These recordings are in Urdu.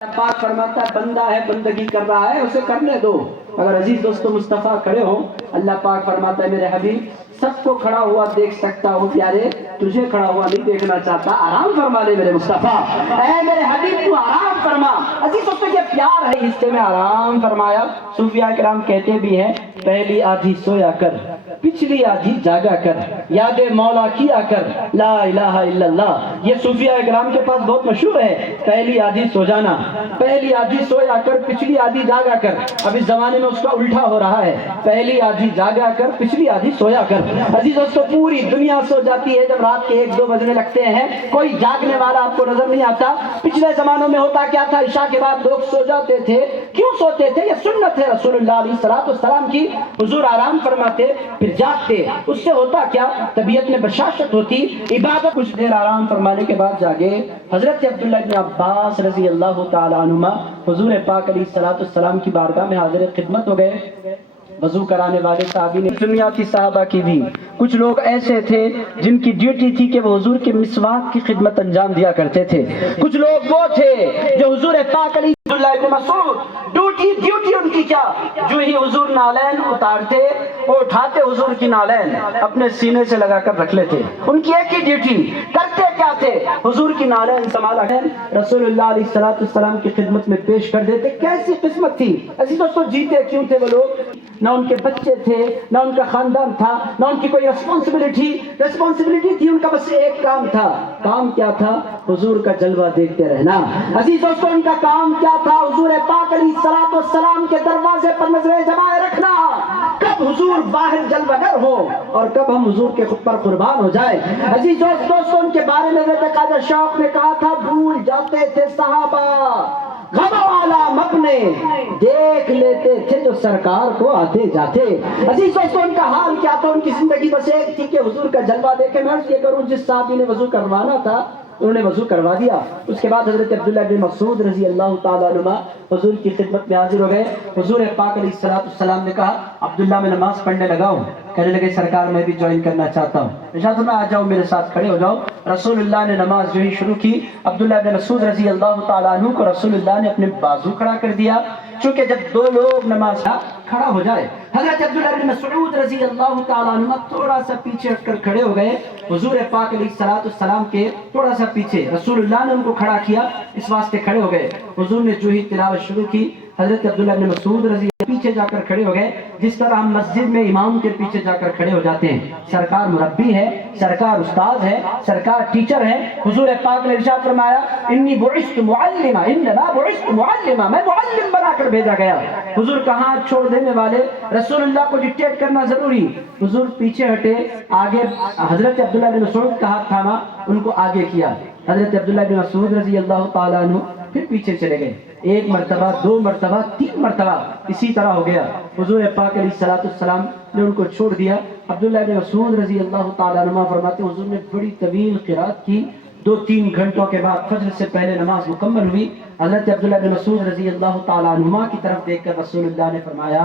پاک فرماتا ہے بندہ ہے بندگی کر رہا ہے اسے کرنے دو. اگر عزیز دوستو مصطفیٰ کھڑے ہوں, اللہ پاک فرماتا ہے میرے حبیب سب کو کھڑا ہوا دیکھ سکتا ہوں پیارے, تجھے کھڑا ہوا نہیں دیکھنا چاہتا. آرام فرما لے میرے مصطفیٰ, اے میرے حبیب تو آرام فرما. عزیز دوستو یہ پیار ہے حصے میں آرام فرمایا. صوفیاء کرام کہتے بھی ہیں پہلی آدھی سویا کر پچھلی آدھی جاگا کر, یاد مولا کیا کر لا الہ الا اللہ. یہ صوفیاء کرام کے پاس بہت مشہور ہے, پہلی آدھی سو جانا, پہلی آدھی سویا کر پچھلی آدھی جاگا کر. اب اس زمانے میں اس کا الٹا ہو رہا ہے, پہلی آدھی جاگا کر پچھلی آدھی سویا کر. عزیز دوستو پوری دنیا سو جاتی ہے جب رات کے 1-2 بجنے لگتے ہیں, کوئی جاگنے والا آپ کو نظر نہیں آتا. پچھلے زمانوں میں ہوتا کیا تھا, عشاء کے بعد لوگ سو جاتے تھے. کیوں سوتے تھے؟ یہ سنت ہے رسول اللہ علیہ السلام کی. حضور آرام فرماتے پھر جاگتے. اس سے ہوتا کیا, طبیعت میں بشاشت ہوتی, عبادت. کچھ دیر آرام فرمانے کے بعد جاگے. حضرت عبداللہ بن عباس رضی اللہ تعالی عنہما حضور پاک علیہ السلام کی بارگاہ میں حاضر خدمت ہو گئے. وضو کرانے والے صحابی نے دنیا کی صحابہ کی بھی. کچھ لوگ ایسے تھے جن کی ڈیوٹی تھی کہ وہ حضور کے مسواک کی خدمت انجام دیا کرتے تھے. کچھ لوگ وہ تھے جو حضور پاک علیہ عبداللہ ابن مسعود ڈیوٹی ان کی کیا, جو ہی حضور نالین اتارتے وہ اٹھاتے حضور کی نالین اپنے سینے سے لگا کر رکھ لیتے. ان کی ایک ہی ڈیوٹی, کرتے کیا تھے, حضور کی نالین سنبھالا رسول اللہ علیہ السلام کی خدمت میں پیش کر دیتے. کیسی قسمت تھی ایسی. دوستو جیتے کیوں تھے وہ لوگ؟ نہ ان کے بچے تھے, نہ ان کا خاندان تھا, نہ ان کی کوئی ریسپانسبلٹی تھی. ان کا بس ایک کام تھا. کام کیا تھا؟ حضور کا جلوہ دیکھتے رہنا. عزیز دوستو ان کا کام کیا تھا؟ حضور پاک علیہ السلام کے دروازے پر نظریں جمائے رکھنا, کب حضور باہر جلوہ گر ہو اور کب ہم حضور کے خود پر قربان ہو جائے. عزیز دوستو ان کے بارے میں حضرت خواجہ شوق نے کہا تھا بھول جاتے تھے صحابہ غم عالم اپنے, دیکھ لیتے تھے جو سرکار کو آتے جاتے. عزیز دوستو ان کا حال کیا تھا؟ ان کی زندگی بس ایک تھی کہ حضور کا جلوہ دیکھے. میں عرض یہ کروں جس صحابی نے وضو کروانا تھا انہوں نے وضو کروا دیا. اس کے بعد حضرت عبداللہ بن مسعود رضی اللہ تعالی عنہ حضور کی خدمت میں حاضر ہو گئے. حضور پاک علیہ السلام نے کہا عبداللہ میں نماز پڑھنے لگا ہوں. کہنے لگے سرکار میں بھی جوائن کرنا چاہتا ہوں. ارشاد میں آ جاؤ میرے ساتھ کھڑے ہو جاؤ. رسول اللہ نے نماز جو ہی شروع کی, عبداللہ بن مسعود رضی اللہ تعالی عنہ کو رسول اللہ نے اپنے بازو کھڑا کر دیا. چونکہ جب دو لوگ نماز کھڑا ہو جائے, حضرت عبداللہ بن مسعود رضی اللہ تعالی عنہ تھوڑا سا پیچھے ہٹ کر کھڑے ہو گئے. حضور پاک علیہ السلام کے تھوڑا سا پیچھے رسول اللہ نے ان کو کھڑا کیا, اس واسطے کھڑے ہو گئے. حضور نے جو ہی تلاوت شروع کی, حضرت عبداللہ بن مسعود رضی پیچھے جا کر کھڑے ہو گئے. جس طرح ہم مسجد میں امام کے پیچھے جا کر کھڑے ہو جاتے ہیں. سرکار مربی ہے, سرکار استاد ہے, سرکار ٹیچر ہے. حضور پاک نے ارشاد فرمایا انی بعثت معلما, انما بعثت معلما, میں معلم بنا کر بھیجا گیا. حضور کا ہاتھ چھوڑ دینے والے, رسول اللہ کو ڈکٹیٹ کرنا ضروری. حضور پیچھے ہٹے, آگے حضرت عبداللہ بن مسعود کا ہاتھ تھاما, ان کو آگے کیا. حضرت عبداللہ بن مسعود رضی اللہ تعالی عنہ پھر پیچھے چلے گئے. 1 مرتبہ, 2 مرتبہ, 3 مرتبہ اسی طرح ہو گیا. حضور پاک علیہ السلام نے ان کو چھوڑ دیا. عبداللہ بن مسعود رضی اللہ تعالی عنہ فرماتے ہیں حضور نے بڑی طویل قرات کی. 2-3 گھنٹوں کے بعد فجر سے پہلے نماز مکمل ہوئی. حضرت عبداللہ بن مسعود رضی اللہ تعالی عنہ کی طرف دیکھ کر رسول اللہ نے فرمایا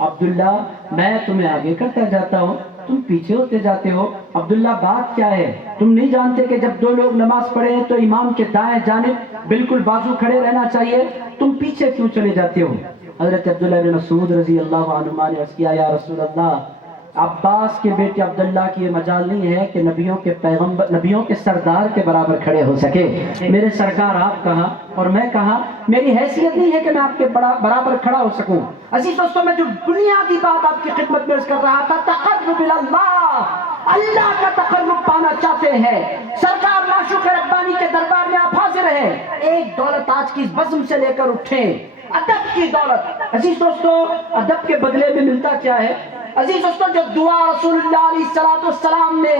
عبداللہ میں تمہیں آگے کرتا جاتا ہوں, تم پیچھے ہوتے جاتے ہو. عبداللہ بات کیا ہے؟ تم نہیں جانتے کہ جب 2 لوگ نماز پڑھے تو امام کے دائیں جانب بالکل بازو کھڑے رہنا چاہیے, تم پیچھے کیوں چلے جاتے ہو؟ حضرت عبداللہ بن مسعود رضی اللہ عنہ نے عرض کیا یا رسول اللہ, عباس کے بیٹے عبداللہ کی یہ مجال نہیں ہے کہ نبیوں کے سردار کے برابر کھڑے ہو سکے. میرے سرکار آپ کہاں اور میں کہاں, میری حیثیت نہیں ہے کہ میں آپ کے برابر کھڑا ہو سکوں. عزیز دوستو میں جو بنیادی بات آپ کی خدمت میں عرض کر رہا تھا, تقرب اللہ, اللہ کا تقرب پانا چاہتے ہیں. سرکار معشوق ربانی کے دربار میں آپ حاضر ہیں. ایک دولت آج کی بزم سے لے کر اٹھیں, ادب کی دولت. عزیز دوستو ادب کے بدلے میں ملتا کیا ہے؟ عزیز دوستو جو دعا رسول اللہ علیہ السلام نے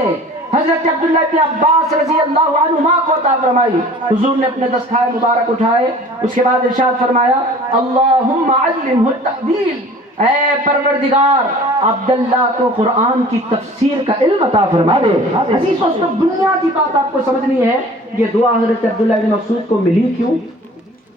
حضرت عبداللہ بن عباس رضی اللہ عنہما کو عطا فرمائی, حضور نے اپنے دستائے مبارک اٹھائے. اس کے بعد ارشاد فرمایا اللہم علمہ التأویل, اے پروردگار عبداللہ کو قرآن کی تفسیر کا علم عطا فرما دے. عزیز دوستو بنیادی بات آپ کو سمجھنی ہے, یہ دعا حضرت عبداللہ بن مسعود کو ملی کیوں؟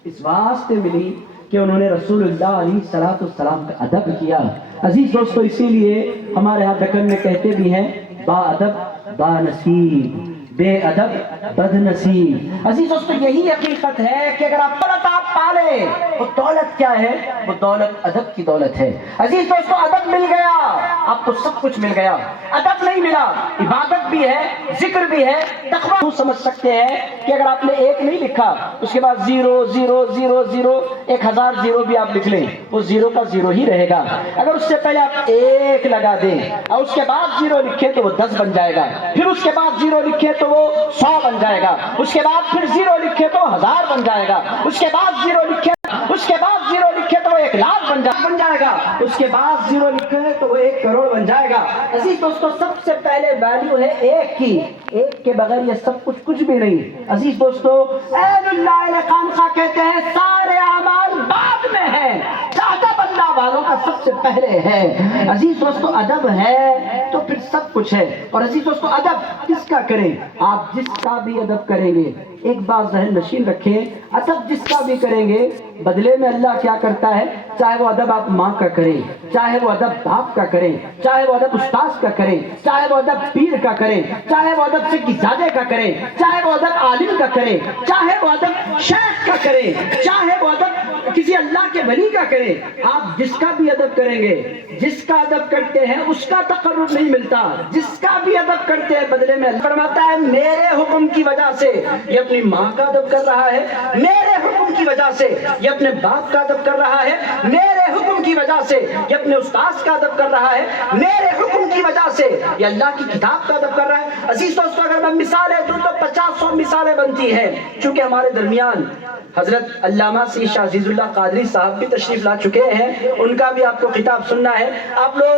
اس واسطے ملی کہ انہوں نے رسول اللہ علیہ السلام کا ادب کیا. عزیز دوستو اسی لیے ہمارے ہاں دکن میں کہتے بھی ہیں با ادب با نصیب, بے ادب بد نصیب۔ عزیز دوستو یہی حقیقت ہے کہ اگر آپ دولت آپ پالے، وہ دولت کیا ہے؟ وہ دولت ادب کی دولت ہے۔ عزیز دوستو ادب مل گیا آپ کو سب کچھ مل گیا، ادب نہیں ملا عبادت بھی ہے، ذکر بھی ہے، تقویٰ۔ سمجھ سکتے ہیں کہ اگر آپ نے ایک نہیں لکھا اس کے بعد 0 0 0 0 1000 زیرو بھی آپ لکھ لیں وہ 0 کا 0 ہی رہے گا۔ اگر اس سے پہلے آپ 1 لگا دیں اور اس کے بعد 0 لکھیں تو وہ 10 بن جائے گا، پھر اس کے بعد 0 لکھیں تو وہ 100 بن جائے گا، اس کے بعد پھر 0 لکھیں تو 1000 بن جائے گا، اس کے بعد 0 لکھیں تو وہ 1,00,000 بن جائے گا، اس کے بعد 0 لکھیں تو وہ 1 کروڑ بن جائے گا۔ عزیز دوستو سب سے پہلے ویلیو ہے 1 کی، 1 کے بغیر یہ سب کچھ بھی نہیں۔ عزیز دوستو اہل اللہ علیہ خانقاہ کہتے ہیں سارے اعمال بعد میں ہیں، ادب اللہ والوں کا سب سے پہلے ہے۔ عزیز دوستو ادب ہے تو پھر سب کچھ ہے۔ اور عزیز دوستو ادب کس کا کریں؟ آپ جس کا بھی ادب کریں گے، ایک بات ذہن نشین رکھیں، ادب جس کا بھی کریں گے بدلے میں اللہ کیا کرتا ہے؟ چاہے وہ ادب آپ ماں کا کریں، چاہے وہ ادب باپ کا کریں، چاہے وہ ادب استاذ کا کریں، چاہے وہ ادب پیر کا کریں، چاہے وہ ادب سکھ زادے کا کریں، چاہے وہ ادب عالم کا کریں، چاہے وہ ادب شیخ کا کریں، چاہے وہ ادب کسی اللہ کے ولی کا کریں، آپ جس کا بھی ادب کریں گے، جس کا ادب کرتے ہیں اس کا تقرب نہیں ملتا، جس کا بھی ادب کرتے ہیں بدلے میں اللہ فرماتا ہے میرے حکم کی وجہ سے یہ اپنی ماں کا ادب کر رہا ہے، میرے حکم کی وجہ سے یہ اپنے باپ کا ادب کر رہا ہے، میرے حکم کی وجہ سے یہ اپنے استاذ کا ادب کر رہا ہے، میرے حکم کی وجہ سے یہ اللہ کی کتاب کا ادب کر رہا ہے۔ عزیز دوستو اگر میں مثالیں دوں تو 50-100 مثالیں بنتی ہیں، چونکہ ہمارے درمیان حضرت علامہ سی شاہ عزیز اللہ قادری صاحب بھی تشریف لا چکے ہیں، ان کا بھی آپ کو خطاب سننا ہے۔ آپ لوگ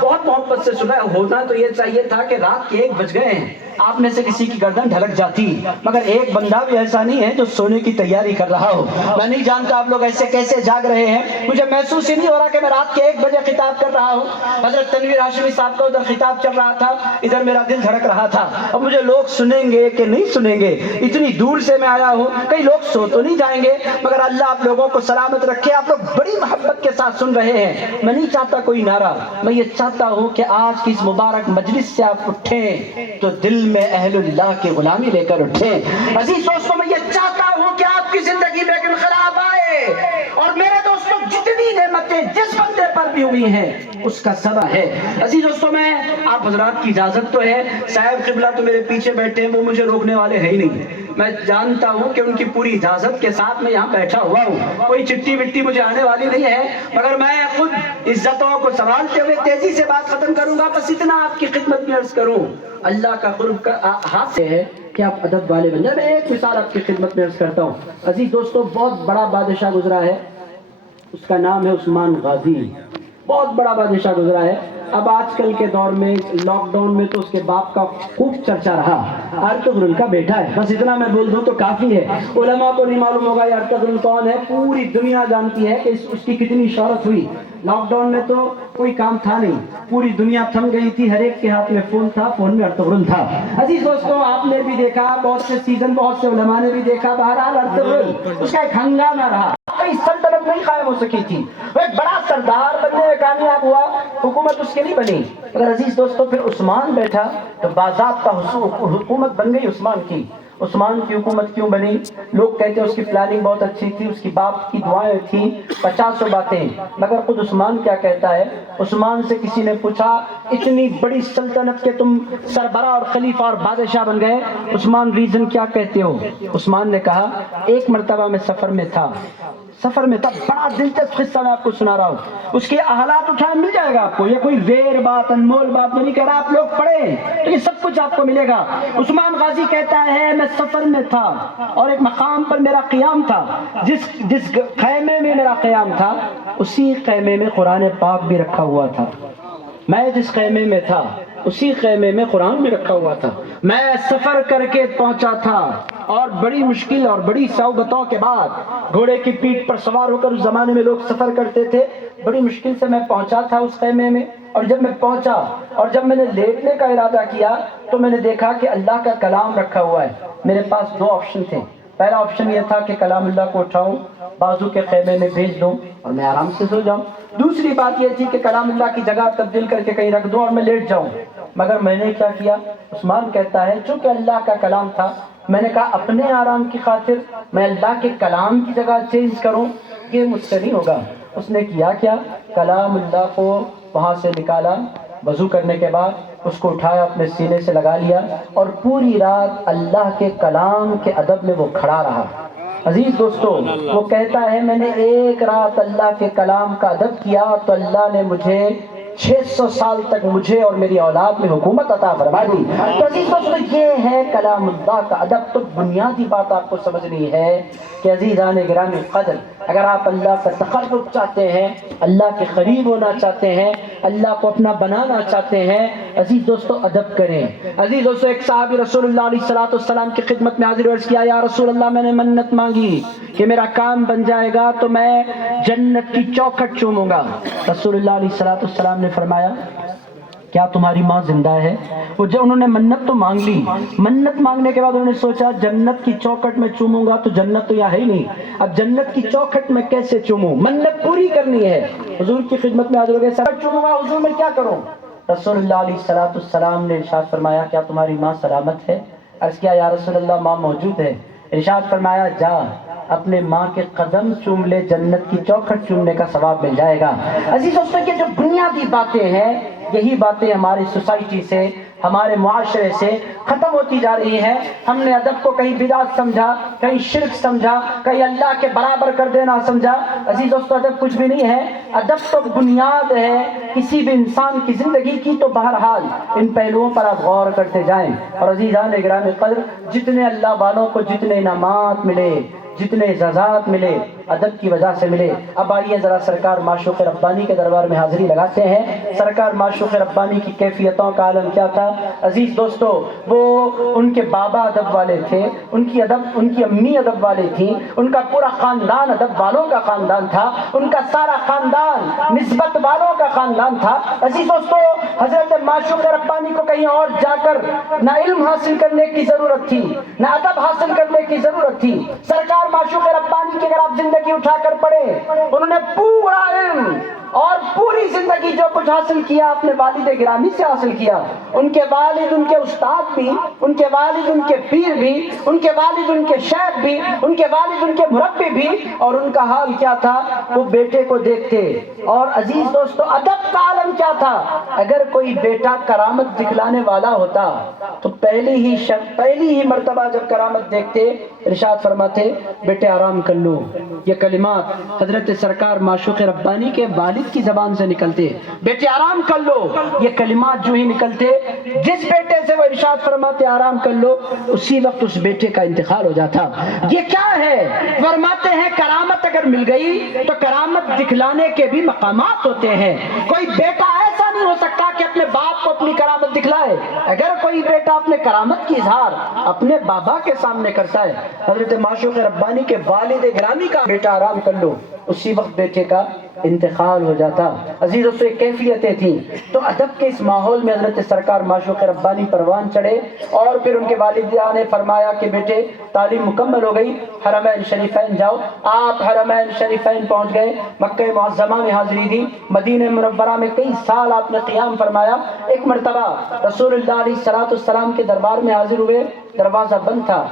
بہت محبت سے سنا، ہونا تو یہ چاہیے تھا کہ رات کے 1 بج گئے ہیں، آپ میں سے کسی کی گردن ڈھلک جاتی، مگر ایک بندہ بھی ایسا نہیں ہے جو سونے کی تیاری کر رہا ہو۔ میں نہیں جانتا آپ لوگ ایسے کیسے جاگ رہے ہیں، مجھے محسوس ہی نہیں ہو رہا کہ میں رات کے 1 بجے خطاب کر رہا ہوں۔ حضرت تنویر ہاشمی صاحب کا ادھر خطاب چل رہا تھا، ادھر میرا دل دھڑک رہا تھا، اب مجھے لوگ سنیں گے کہ نہیں سنیں گے، اتنی دور سے میں آیا ہوں، کئی لوگ سو تو نہیں جائیں گے، مگر اللہ آپ لوگوں کو سلامت رکھے، آپ لوگ بڑی محبت کے ساتھ سن رہے ہیں۔ میں نہیں چاہتا کوئی نعرہ، میں یہ چاہتا ہوں کہ آج کی اس مبارک مجلس سے آپ اٹھیں تو دل میں اہل اللہ کی غلامی لے کر اٹھیں۔ عزیز دوستوں میں یہ چاہتا ہوں کہ آپ کی زندگی میں انقلاب آئے، اور میرے دوستوں جتنی نعمتیں جس بندے پر بھی ہوئی ہیں اس کا سبب ہے۔ عزیز دوستوں میں آپ حضرات کی اجازت تو ہے، صاحب قبلہ تو میرے پیچھے بیٹھے ہیں، وہ مجھے روکنے والے ہیں ہی نہیں، میں جانتا ہوں کہ ان کی پوری اجازت کے ساتھ میں یہاں بیٹھا ہوا ہوں، کوئی چٹی وٹی مجھے آنے والی نہیں ہے، مگر میں خود عزتوں کو سنبھالتے ہوئے تیزی سے بات ختم کروں گا۔ بس اتنا آپ کی خدمت میں عرض کروں، اللہ کا قرب کا ہاتھ سے ہے کہ آپ ادب والے بن جائیں۔ میں ایک مثال آپ کی خدمت میں عرض کرتا ہوں۔ عزیز دوستو بہت بڑا بادشاہ گزرا ہے، اس کا نام ہے عثمان غازی، بہت بڑا بادشاہ گزرا ہے۔ اب آج کل کے دور میں لاک ڈاؤن میں تو اس کے باپ کا خوب چرچا رہا، ارطغرل کا بیٹا ہے، بس اتنا میں بول دوں تو کافی ہے۔ علماء کو نہیں معلوم ہوگا یہ ارطغرل کون ہے، پوری دنیا جانتی ہے کہ اس کی کتنی شہرت ہوئی۔ لاک ڈاؤن میں تو کوئی کام تھا نہیں، پوری دنیا تھم گئی تھی، ہر ایک کے ہاتھ میں فون تھا، فون میں ارطغرل تھا۔ عزیز دوستو آپ نے بھی دیکھا، بہت سے سیزن بہت سے علماء نے بھی دیکھا، بہرحال ارطغرل اس کا ایک ہنگامہ رہا، کوئی سلطنت نہیں قائم ہو سکی تھی، وہ ایک بڑا سردار بننے میں کامیاب ہوا، حکومت اس کے نہیں بنی۔ اگر عزیز دوستو پھر عثمان بیٹھا تو باضابطہ حکومت بن گئی عثمان کی۔ عثمان کی حکومت کیوں بنی؟ لوگ کہتے ہیں اس کی پلاننگ بہت اچھی تھی، اس کی باپ کی دعائیں تھیں، 50 باتیں، مگر خود عثمان کیا کہتا ہے؟ عثمان سے کسی نے پوچھا اتنی بڑی سلطنت کے تم سربراہ اور خلیفہ اور بادشاہ بن گئے، عثمان ریزن کیا کہتے ہو؟ عثمان نے کہا ایک مرتبہ میں سفر میں تھا، بڑا دلچسپ قصہ میں آپ کو سنا رہا ہوں، اس کے حالات اٹھائے مل جائے گا آپ کو، یہ کوئی ریئر بات انمول بات نہیں کہہ رہا، آپ لوگ پڑھیں تو یہ سب کچھ آپ کو ملے گا۔ عثمان غازی کہتا ہے میں سفر میں تھا اور ایک مقام پر میرا قیام تھا، جس خیمے میں میرا قیام تھا اسی خیمے میں قرآن پاک بھی رکھا ہوا تھا، میں جس خیمے میں تھا اسی خیمے میں قرآن بھی رکھا ہوا تھا، میں سفر کر کے پہنچا تھا اور بڑی مشکل اور بڑی صعوبتوں کے بعد گھوڑے کی پیٹھ پر سوار ہو کر اس زمانے میں لوگ سفر کرتے تھے، بڑی مشکل سے میں پہنچا تھا اس خیمے میں، اور جب میں پہنچا اور جب میں نے لیٹنے کا ارادہ کیا تو میں نے دیکھا کہ اللہ کا کلام رکھا ہوا ہے۔ میرے پاس 2 آپشن تھے، پہلا آپشن یہ تھا کہ کلام اللہ کو اٹھاؤں بازو کے خیمے میں بھیج دوں اور میں آرام سے سو جاؤں، دوسری بات یہ تھی کہ کلام اللہ کی جگہ تبدیل کر کے کہیں رکھ دوں اور میں لیٹ جاؤں۔ مگر میں نے کیا کیا؟ عثمان کہتا ہے چونکہ اللہ کا کلام تھا، میں نے کہا اپنے آرام کی خاطر میں اللہ کے کلام کی جگہ چینج کروں، یہ مجھ سے نہیں ہوگا۔ اس نے کیا کیا؟ کلام اللہ کو وہاں سے نکالا، وضو کرنے کے بعد اس کو اٹھایا، اپنے سینے سے لگا لیا، اور پوری رات اللہ کے کلام کے ادب میں وہ کھڑا رہا۔ عزیز دوستو، وہ کہتا ہے میں نے ایک رات اللہ کے کلام کا ادب کیا تو اللہ نے مجھے 600 سال تک مجھے اور میری اولاد میں حکومت عطا فرما دی۔ تو عزیز دوستو، یہ ہے کلام اللہ کا ادب۔ تو بنیادی بات آپ کو سمجھنی ہے کہ عزیزان گرامی قدر، اگر آپ اللہ کا تقرب چاہتے ہیں، اللہ کے قریب ہونا چاہتے ہیں، اللہ کو اپنا بنانا چاہتے ہیں، عزیز دوستو ادب کریں۔ عزیز دوستو، ایک صحابی رسول اللہ علیہ السلام کی خدمت میں حاضر عرض کیا، یا رسول اللہ میں نے منت مانگی کہ میرا کام بن جائے گا تو میں جنت کی چوکھٹ چوموں گا۔ رسول اللہ علیہ السلام نے فرمایا کیا تمہاری ماں زندہ ہے؟ وہ جب انہوں نے منت تو مانگ لی، منت مانگنے کے بعد انہوں نے سوچا جنت کی چوکھٹ میں چوموں گا تو جنت تو یہاں ہے ہی نہیں، اب جنت کی چوکھٹ میں کیسے چوموں؟ منت پوری کرنی ہے۔ حضور کی خدمت میں حاضر ہو گئے، سر چوموں گا حضور میں کیا کروں؟ رسول اللہ علیہ السلام نے ارشاد فرمایا کیا تمہاری ماں سلامت ہے؟ عرض کیا یا رسول اللہ ماں موجود ہے۔ ارشاد فرمایا جا اپنے ماں کے قدم چوم لے، جنت کی چوکھٹ چومنے کا ثواب مل جائے گا۔ عزیز دوستو، کہ جو بنیادی باتیں ہیں یہی باتیں ہماری سوسائٹی سے، ہمارے معاشرے سے ختم ہوتی جا رہی ہیں۔ ہم نے ادب کو کہیں بدعت سمجھا، کہیں شرک سمجھا، کہیں اللہ کے برابر کر دینا سمجھا۔ عزیز دوستو، ادب کچھ بھی نہیں ہے، ادب تو بنیاد ہے کسی بھی انسان کی زندگی کی۔ تو بہرحال ان پہلوؤں پر آپ غور کرتے جائیں۔ اور عزیزان گرامی قدر، جتنے اللہ والوں کو جتنے انعامات ملے، جتنے اعزازات ملے، ادب کی وجہ سے ملے۔ اب آئیے ذرا سرکار معشوق ربانی کے دربار میں حاضری لگاتے ہیں۔ سرکار معشوق ربانی کی کیفیتوں کا عالم کیا تھا؟ عزیز دوستو، وہ ان کے بابا ادب والے تھے، ان کی امی ادب والی تھیں، ان کا پورا خاندان ادب والوں کا خاندان تھا، ان کا سارا خاندان نسبت والوں کا خاندان تھا۔ عزیز دوستو، حضرت معشوق ربانی کو کہیں اور جا کر نہ علم حاصل کرنے کی ضرورت تھی، نہ ادب حاصل کرنے کی ضرورت تھی۔ سرکار معشوق ربانی کی اگر آپ زندگی اٹھا کر پڑھیں، انہوں نے پورا علم اور پوری زندگی جو کچھ حاصل کیا اپنے والد گرامی سے حاصل کیا۔ ان کے والد ان کے استاد بھی، ان کے والد ان کے پیر بھی، ان کے والد ان کے شیخ بھی، ان کے والد ان کے مربی بھی، اور ان کا حال کیا تھا؟ وہ بیٹے کو دیکھتے۔ اور عزیز دوستو، ادب کا عالم کیا تھا؟ اگر کوئی بیٹا کرامت دکھلانے والا ہوتا تو پہلی ہی مرتبہ جب کرامت دیکھتے ارشاد فرماتے بیٹے آرام کر لو۔ یہ کلمات حضرت سرکار معشوق ربانی کے والد کی زبان سے نکلتے، بیٹے آرام کر لو۔ یہ کلمات جو ہی نکلتے، جس بیٹے سے وہ ارشاد فرماتے آرام کر لو، اسی وقت اس بیٹے کا انتقال ہو جاتا۔ یہ کیا ہے؟ فرماتے ہیں کرامت اگر مل گئی تو کرامت دکھلانے کے بھی مقامات ہوتے ہیں۔ کوئی بیٹا ایسا نہیں ہو سکتا کہ اپنے باپ کو اپنی کرامت دکھلائے۔ اگر کوئی بیٹا اپنے کرامت کی اظہار اپنے بابا کے سامنے کرتا ہے، حضرت معشوق ربانی کے والد گرامی کا بیٹا آرام کر لو، اسی وقت بیٹے کا انتقال ہو جاتا۔ عزیزوں سے کیفیتیں تھیں۔ تو ادب کے اس ماحول میں حضرت سرکار معشوق ربانی پروان چڑھے، اور پھر ان کے والدین نے فرمایا کہ بیٹے تعلیم مکمل ہو گئی، حرمین شریفین جاؤ۔ آپ حرمین شریفین پہنچ گئے، مکہ معظمہ میں حاضری دی، مدینہ منورہ میں کئی سال آپ نے قیام فرمایا۔ ایک مرتبہ رسول اللہ علیہ السلام کے دربار میں حاضر ہوئے، دروازہ بند تھا۔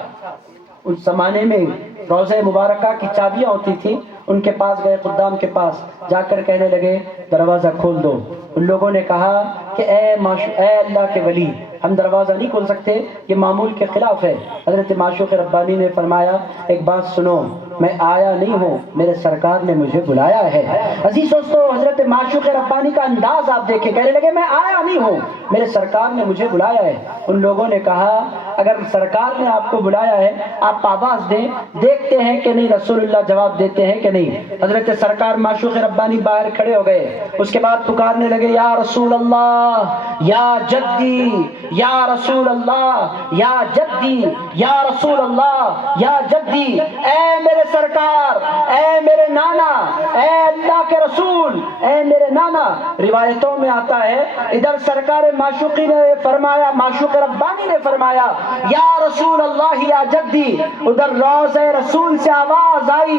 اس زمانے میں روضہ مبارکہ کی چابیاں ہوتی تھیں، ان کے پاس گئے، خدام کے پاس جا کر کہنے لگے دروازہ کھول دو۔ ان لوگوں نے کہا کہ اے اللہ کے ولی، ہم دروازہ نہیں کھول سکتے، یہ معمول کے خلاف ہے۔ حضرت معشوق ربانی نے فرمایا ایک بات سنو، میں آیا نہیں ہوں، میرے سرکار نے مجھے بلایا ہے۔ عزیز دوستو، حضرت معشوق ربانی کا انداز آپ دیکھیں، کہنے لگے میں آیا نہیں ہوں، میرے سرکار نے مجھے بلایا ہے۔ ان لوگوں نے کہا اگر سرکار نے آپ کو بلایا ہے آپ آواز دیں، دیکھتے ہیں کہ نہیں رسول اللہ جواب دیتے ہیں کہ نہیں۔ حضرت سرکار معشوق ربانی باہر کھڑے ہو گئے، اس کے بعد پکارنے لگے یا رسول اللہ، یا جدی، یا رسول اللہ، یا جدی، یا رسول اللہ، یا جدی، اے میرے سرکار، اے میرے نانا، اے اللہ کے رسول، اے میرے نانا۔ روایتوں میں آتا ہے ادھر سرکار معشوقی نے فرمایا، معشوق ربانی نے فرمایا یا رسول اللہ یا جدی، ادھر روضہ رسول سے آواز آئی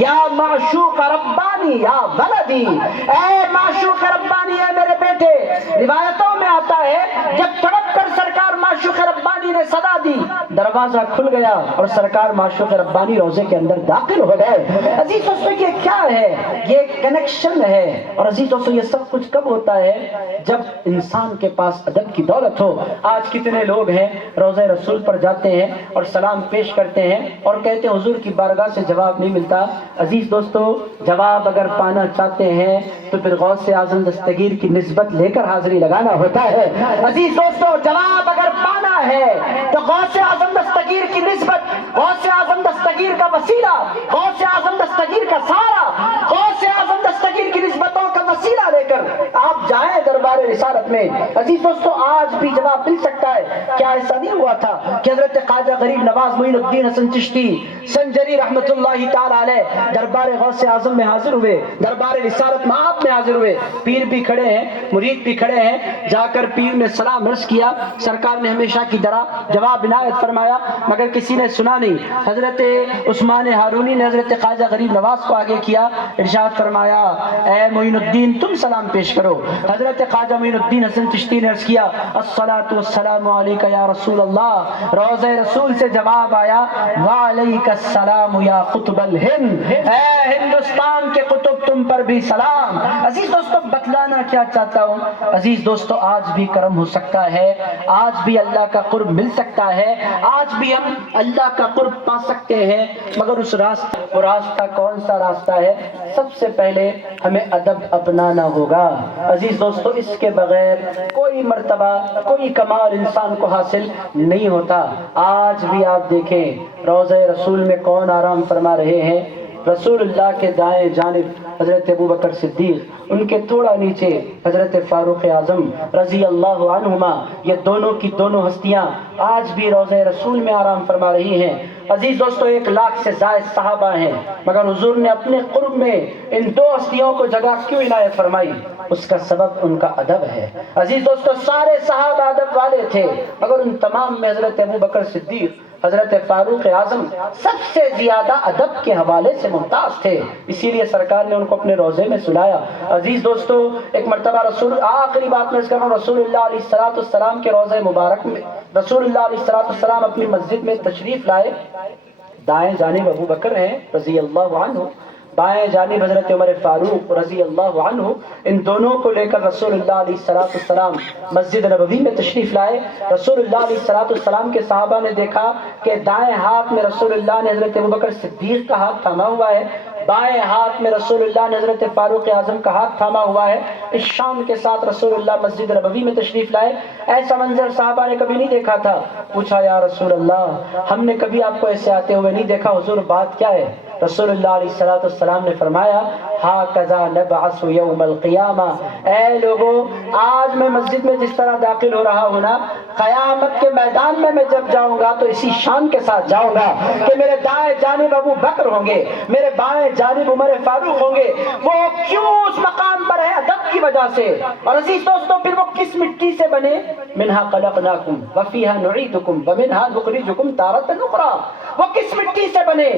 یا معشوق ربانی یا ولدی، اے معشوق ربانی، اے میرے بیٹے۔ روایتوں میں آتا ہے جب تڑپ کر سرکار معشوق ربانی نے صدا دی، دروازہ کھل گیا اور سرکار معشوق ربانی روضے کے اندر داخل ہو گئے۔ عزیز دوستو یہ کیا ہے؟ یہ کنیکشن ہے۔ اور عزیز دوستو یہ سب کچھ کب ہوتا ہے؟ جب انسان کے پاس ادب کی دولت ہو۔ آج کتنے لوگ ہیں روضہ رسول پر جاتے ہیں اور سلام پیش کرتے ہیں اور کہتے ہیں حضور کی بارگاہ سے جواب نہیں ملتا۔ عزیز دوستو جواب اگر پانا چاہتے ہیں تو پھر غوث اعظم دستگیر کی نسبت لے کر حاضری لگانا ہوتا ہے۔ عزیز دوستو جواب اگر پانا ہے تو غوث اعظم دستگیر کی نسبت، غوث اعظم دستگیر کا وسیلہ، غوث اعظم دستگیر کا سہارا، غوث اعظم دستگیر کی نسبتوں کا وسیلہ لے کر آپ جائیں دربار رسالت میں۔ عزیز دوستو آج بھی جواب مل سکتا ہے۔ کیا ایسا نہیں ہوا تھا کہ حضرت خواجہ غریب نواز معین الدین حسن چشتی سنجری رحمت اللہ تعالی علیہ دربار غوث اعظم میں حاضر ہوئے، دربار رسالت میں آپ میں حاضر ہوئے۔ پیر بھی کھڑے ہیں، مرید بھی کھڑے ہیں۔ جا کر پیر نے سلام عرض کیا، سرکار نے ہمیشہ کی طرح جواب عنایت فرمایا مگر کسی نے سنا نہیں۔ حضرت عثمان ہارونی نے حضرت خواجہ غریب نواز کو آگے کیا، ارشاد فرمایا اے معین الدین تم سلام پیش کرو۔ حضرت خواجہ معین الدین حسن چشتی نے عرض کیا الصلاۃ والسلام علیک یا رسول اللہ۔ روضہ رسول سے جواب آیا وعلیک السلام یا قطب الہند، اے ہندوستان کے قطب تم پر بھی سلام۔ عزیز دوستو بتلانا کیا چاہتا ہوں، عزیز دوستو آج بھی کرم ہو سکتا ہے، آج بھی اللہ کا قرب مل سکتا ہے، آج بھی ہم اللہ کا قرب پا سکتے ہیں، مگر اس وہ راستہ کون سا راستہ ہے؟ سب سے پہلے ہمیں ادب اپنانا ہوگا۔ عزیز دوستو اس کے بغیر کوئی مرتبہ، کوئی کمال انسان کو حاصل نہیں ہوتا۔ آج بھی آپ دیکھیں روضہ رسول میں کون آرام فرما رہے ہیں؟ رسول اللہ کے دائیں جانب حضرت ابوبکر صدیق، ان کے تھوڑا نیچے حضرت فاروق اعظم رضی اللہ عنہما، یہ دونوں کی دونوں ہستیاں آج بھی روضہ رسول میں آرام فرما رہی ہیں۔ عزیز دوستو 1,00,000 سے زائد صحابہ ہیں، مگر حضور نے اپنے قرب میں ان دو ہستیوں کو جگہ کیوں عنایت فرمائی؟ اس کا سبب ان کا ادب ہے۔ عزیز دوستو سارے صحابہ ادب والے تھے، مگر ان تمام میں حضرت ابوبکر صدیق، حضرت فاروق اعظم سب سے زیادہ ادب کے حوالے سے ممتاز تھے، اسی لیے سرکار نے ان کو اپنے روضے میں سلایا۔ عزیز دوستو ایک مرتبہ آخری بات میں اس کا رسول اللہ علیہ السلام کے روضے مبارک میں رسول اللہ علیہ السلام اپنی مسجد میں تشریف لائے۔ دائیں جانب ابو بکر ہیں رضی اللہ عنہ، بائیں جانب حضرت عمر فاروق رضی اللہ عنہ، ان دونوں کو لے کر رسول اللہ علیہ السلام مسجد نبوی میں تشریف لائے۔ رسول اللہ علیہ السلام کے صحابہ نے دیکھا کہ دائیں ہاتھ میں رسول اللہ نے حضرت ابوبکر صدیق کا ہاتھ تھاما ہوا ہے، بائیں ہاتھ میں رسول اللہ نے حضرت فاروق اعظم کا ہاتھ تھاما ہوا ہے۔ اس شان کے ساتھ رسول اللہ مسجد نبوی میں تشریف لائے۔ ایسا منظر صحابہ نے کبھی نہیں دیکھا تھا۔ پوچھا یا رسول اللہ ہم نے کبھی آپ کو ایسے آتے ہوئے نہیں دیکھا، حضور بات کیا ہے؟ رسول اللہ علیہ السلام نے فرمایا ہاکذا نبعث یوم القیامہ، اے لوگوں آج میں مسجد میں جس طرح داخل ہو رہا ہوں نا، قیامت کے میدان میں جب جاؤں گا تو اسی شان کے ساتھ جاؤں گا کہ میرے دائیں جانب ابو بکر ہوں گے، میرے بائیں جانب عمر فاروق ہوں گے۔ وہ کیوں اس مقام پر ہے؟ ادب کی وجہ سے۔ اور عزیز دوستو پھر وہ کس مٹی سے بنے؟ منہا خلقناکم وفیہا نعیدکم ومنہا نخرجکم تارۃ اخری۔ وہ کس مٹی سے بنے؟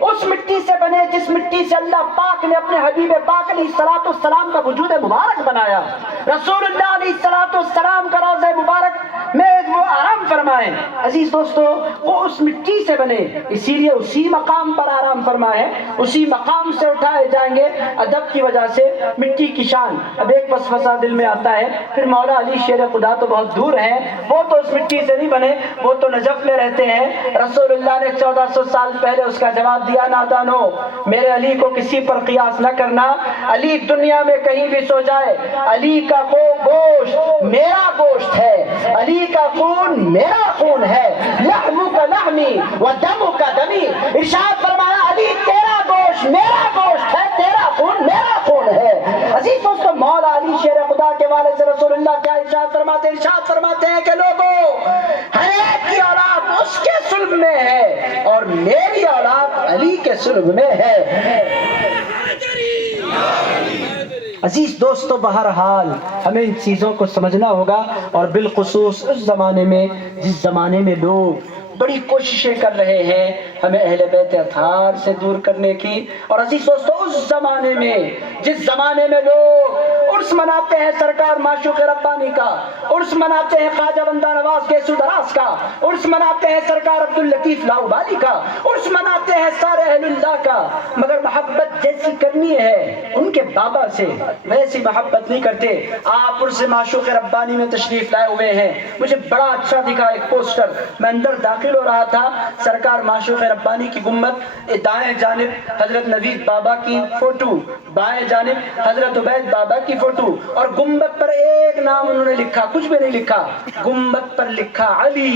اس مٹی سے بنے جس مٹی سے اللہ پاک نے اپنے حبیب پاک علیہ السلام کا وجود مبارک بنایا۔ رسول اللہ علیہ السلام کا روضہ مبارک میں وہ آرام فرمائیں۔ عزیز دوستو وہ اس مٹی سے بنے، اسی لیے اسی مقام پر آرام فرمائے، اسی مقام سے اٹھائے جائیں گے ادب کی وجہ سے۔ مٹی کی شان، اب ایک وسوسہ دل میں آتا ہے پھر مولا علی شیر خدا تو بہت دور ہیں، وہ تو اس مٹی سے نہیں بنے، وہ تو نجف میں رہتے ہیں۔ رسول اللہ نے 1400 سال پہلے اس کا جواب دیا نادانو میرے علی کو کسی پر قیاس نہ کرنا، علی دنیا میں کہیں بھی سو جائے، علی کا گوشت میرا گوشت ہے، علی کا خون میرا خون ہے، لحم کا لحمی و دم کا دمی۔ ارشاد فرمایا علی تیرا گوشت میرا گوشت ہے، تیرا خون میرا خون ہے۔ عزیز دوستو مولا علی شیر خدا کے والے سے رسول اللہ کیا ارشاد فرماتے ہیں کہ لوگوں ہر ایک کی اولاد اس کے صلب میں ہے اور میری اولاد علی کے صلب میں ہے۔ عزیز دوستو، بہرحال ہمیں ان چیزوں کو سمجھنا ہوگا، اور بالخصوص اس زمانے میں جس زمانے میں لوگ بڑی کوششیں کر رہے ہیں ہمیں اہل بیت اطہار سے دور کرنے کی، اور عزیز دوستو اس زمانے میں جس زمانے میں لوگ عرس مناتے ہیں سرکار معشوق ربانی کا، عرس مناتے ہیں خواجہ بندہ نواز گیسو دراز کا، عرس مناتے ہیں سرکار عبداللطیف لاؤبالی کا، عرس مناتے ہیں سارے اہل اللہ کا، مگر محبت جیسی کرنی ہے ان کے بابا سے ویسی محبت نہیں کرتے۔ آپ عرس معشوق ربانی میں تشریف لائے ہوئے ہیں، مجھے بڑا اچھا دکھا ایک پوسٹر، میں اندر داخل ہو رہا تھا، سرکار معشوق ربانی کی گنبد، دائیں جانب حضرت نوید بابا کی فوٹو، بائیں جانب حضرت عبید بابا کی فوٹو، اور گنبد پر ایک نام انہوں نے لکھا، کچھ بھی نہیں لکھا، گنبد پر لکھا علی۔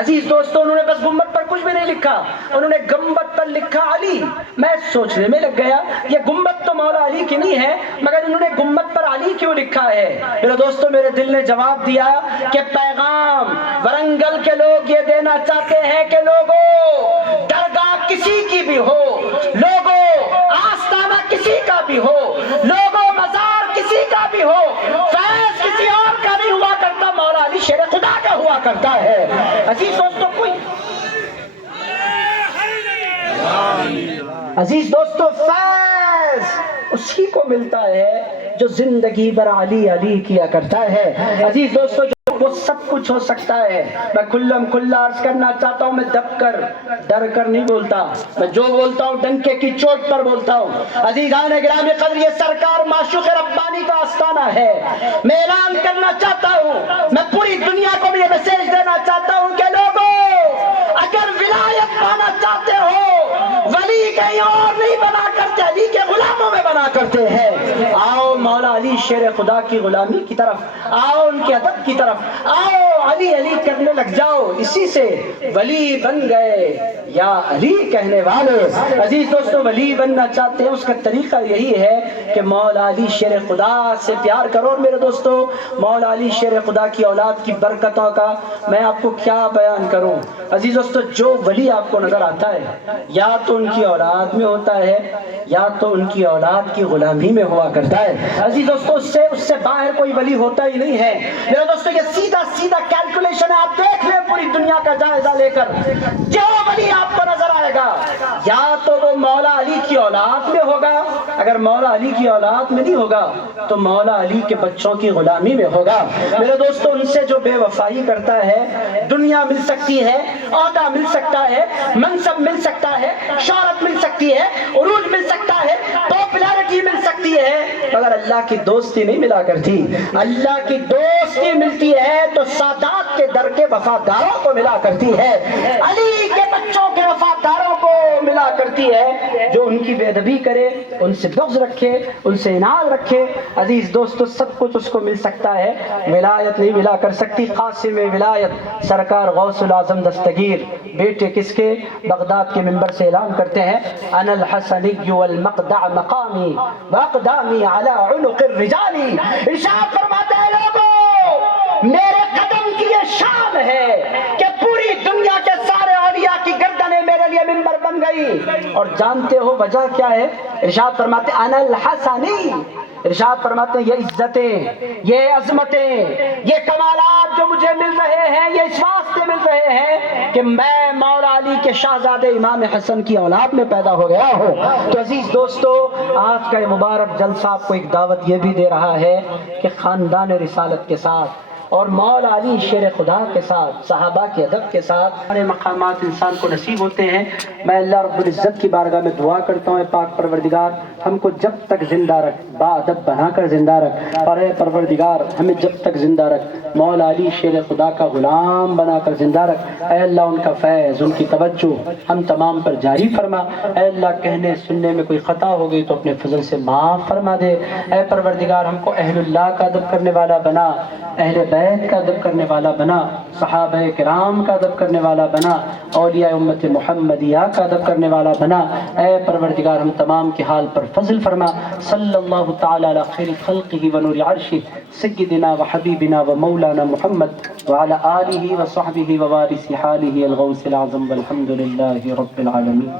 عزیز دوستو، انہوں نے بس گنبد پر کچھ بھی نہیں لکھا، انہوں نے گنبد پر لکھا علی۔ میں سوچنے میں لگ گیا یہ گنبد تو مولا علی کی نہیں ہے، مگر انہوں نے گنبد پر علی کیوں لکھا ہے؟ میرے دوستو، میرے دل نے جواب دیا کہ پیغام ورنگل کے لوگ یہ دینا چاہتے ہیں کہ لوگوں، درگاہ کسی کی بھی ہو، لوگوں آستانہ کسی کا بھی ہو، لوگوں مزار کسی کا بھی ہو، فیض کسی اور کا نہیں ہوا کرتا، مولا علی شیر خدا کا ہوا کرتا ہے۔ عزیز دوستو، عزیز دوستو، فیض اسی کو ملتا ہے جو زندگی بھر علی علی کیا کرتا ہے۔ عزیز دوستو، وہ سب کچھ ہو سکتا ہے، میں کھلم کھلا عرض کرنا چاہتا ہوں، میں دب کر ڈر کر نہیں بولتا، میں جو بولتا ہوں ڈنکے کی چوٹ پر بولتا ہوں۔ عزیزان گرامی قدر، یہ سرکار معشوق ربانی کا آستانہ ہے۔ میں اعلان کرنا چاہتا ہوں، میں پوری دنیا کو بھی یہ میسج دینا چاہتا ہوں کہ لوگوں، اگر ولایت پانا چاہتے ہو، ولی کہیں اور نہیں بنا کرتے، علی کے غلاموں میں بنا کرتے ہیں۔ آؤ مولا علی شیر خدا کی غلامی کی طرف، آؤ ان کے ادب کی طرف، آؤ علی علی کرنے لگ جاؤ، اسی سے ولی بن گئے یا علی کہنے والے۔ عزیز دوستو، ولی بننا چاہتے ہیں، اس کا طریقہ یہی ہے کہ مولا علی شیر خدا سے پیار کرو۔ اور میرے دوستو، مولا علی شیر خدا کی اولاد کی برکتوں کا میں آپ کو کیا بیان کروں۔ عزیز دوستو، جو ولی آپ کو نظر آتا ہے یا تو ان کی اولاد میں ہوتا ہے یا تو ان کی اولاد کی غلامی میں ہوا کرتا ہے۔ عزیز دوستو، اس سے باہر کوئی ولی ہوتا ہی نہیں ہے۔ میرے دوستو، یہ سیدھا کیلکولیشن ہے، آپ دیکھ لیں پوری دنیا کا جائزہ لے کر، جو ولی آپ کو نظر آئے گا یا تو وہ مولا علی کی اولاد میں ہوگا، اگر مولا علی کی اولاد میں نہیں ہوگا تو مولا علی کے بچوں کی غلامی میں ہوگا۔ میرے دوستو، ان سے جو بے وفائی کرتا ہے، دنیا مل سکتی ہے، عہدہ مل سکتا ہے، منصب مل سکتا ہے، شہرت مل سکتی ہے، عروج مل سکتا ہے، پاپولرٹی مل سکتی ہے، مگر اللہ کی دوستی نہیں ملا کرتی۔ اللہ کی دوستی ملتی ہے تو سادات کے در کے وفاداروں کو ملا کرتی ہے، علی کے بچوں کے وفاداروں کو ملا کرتی ہے۔ جو ان کی بے ادبی کرے، ان سے بغض رکھے، ان سے اناد رکھے، عزیز دوستو، سب کچھ اس کو مل سکتا ہے، ولایت نہیں ملا کر سکتی۔ قاسم ولایت سرکار غوث العظم دستگیر بیٹے کس کے؟ بغداد کے منبر سے اعلان کرتے ہیں، انا الحسنی والمقدع مقامی واقدامی علی عنق الرجال۔ ارشاد فرماتے ہیں، لوگوں، میرے قدم کی یہ شان ہے کہ پوری دنیا کے سارے اولیاء کی گردنیں میرے لیے منبر بن گئی۔ اور جانتے ہو وجہ کیا ہے؟ ارشاد فرماتے ہیں، انا الحسنی، ارشاد فرماتے ہیں، یہ عزتیں، یہ عظمتیں، یہ کمالات جو مجھے مل رہے ہیں، یہ اس واسطے مل رہے ہیں کہ میں مولا علی کے شہزادے امام حسن کی اولاد میں پیدا ہو گیا ہوں۔ تو عزیز دوستو، آج کا یہ مبارک جلسہ آپ کو ایک دعوت یہ بھی دے رہا ہے کہ خاندان رسالت کے ساتھ اور مولا علی شیر خدا کے ساتھ، صحابہ کے ادب کے ساتھ سارے مقامات انسان کو نصیب ہوتے ہیں۔ میں اللہ رب العزت کی بارگاہ میں دعا کرتا ہوں، اے پاک پروردگار، ہم کو جب تک زندہ رکھ، با ادب بنا کر زندہ رکھ، اور اے پروردگار ہمیں جب تک زندہ رکھ مولا علی شیر خدا کا غلام بنا کر زندہ رکھ۔ اے اللہ، ان کا فیض، ان کی توجہ ہم تمام پر جاری فرما۔ اے اللہ، کہنے سننے میں کوئی خطا ہو گئی تو اپنے فضل سے معاف فرما دے۔ اے پروردگار، ہم کو اہل اللہ کا ادب کرنے والا بنا، اہل بیت کا ادب کرنے والا بنا، صحابہ کرام کا ادب کرنے والا بنا، اولیاء امت محمدیہ کا ادب کرنے والا بنا۔ اے پروردگار، ہم تمام کے حال پر فضل فرما۔ صلی اللہ تعالی علی خیر خلقہ و نور عرشہ سیدنا و حبیبنا و مولانا محمد وعلی آلہ و صحبہ و وارث حالہ الغوث العظم والحمد للہ رب العالمین۔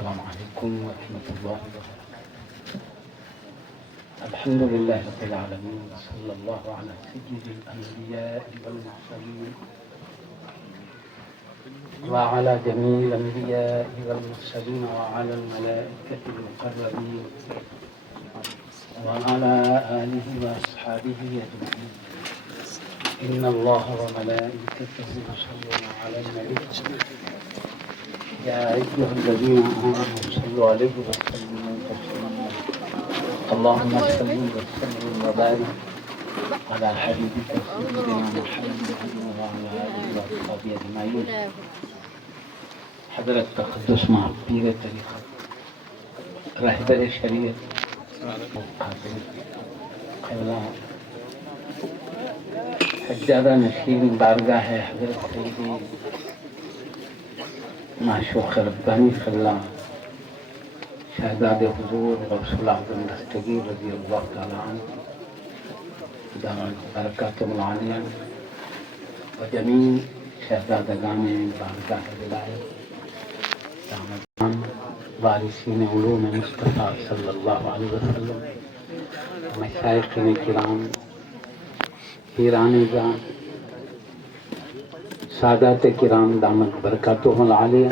السلام علیکم ورحمۃ اللہ وبرکاتہ۔ الحمد للہ رب العالمین، صلی اللہ علی سید الانبیاء والمرسلین وعلى جميع الانبیاء والمرسلین وعلى الملائکۃ المقربین وعلى آلہ واصحابہ اجمعین۔ ان اللہ وملائکتہ یصلون علی النبی يا أيها الذين آمنوا صلوا عليه وسلموا تسليما۔ اللهم صل وسلم وبارك على حبيبك سيدنا محمد وعلى آله وصحبه أجمعين۔ حضرت تقدس مع پیر طریقت، رہبر شریعت، قبلہ سجادہ نشین بارگاہ ہے حضرت سیدی معشوق ربانی صلی اللہ شہزاد حضور غوث الاعظم دستگیر رضی اللہ تعالیٰ عنہ دامت برکاتہ العالیہ و جمیع شہزادگان بارگاہ ولایت دامت وارثین علوم مصطفیٰ صلی اللہ علیہ وسلم، مشائخین کرام، پیران جان، سادات کرام دامت برکاتہم العالیہ،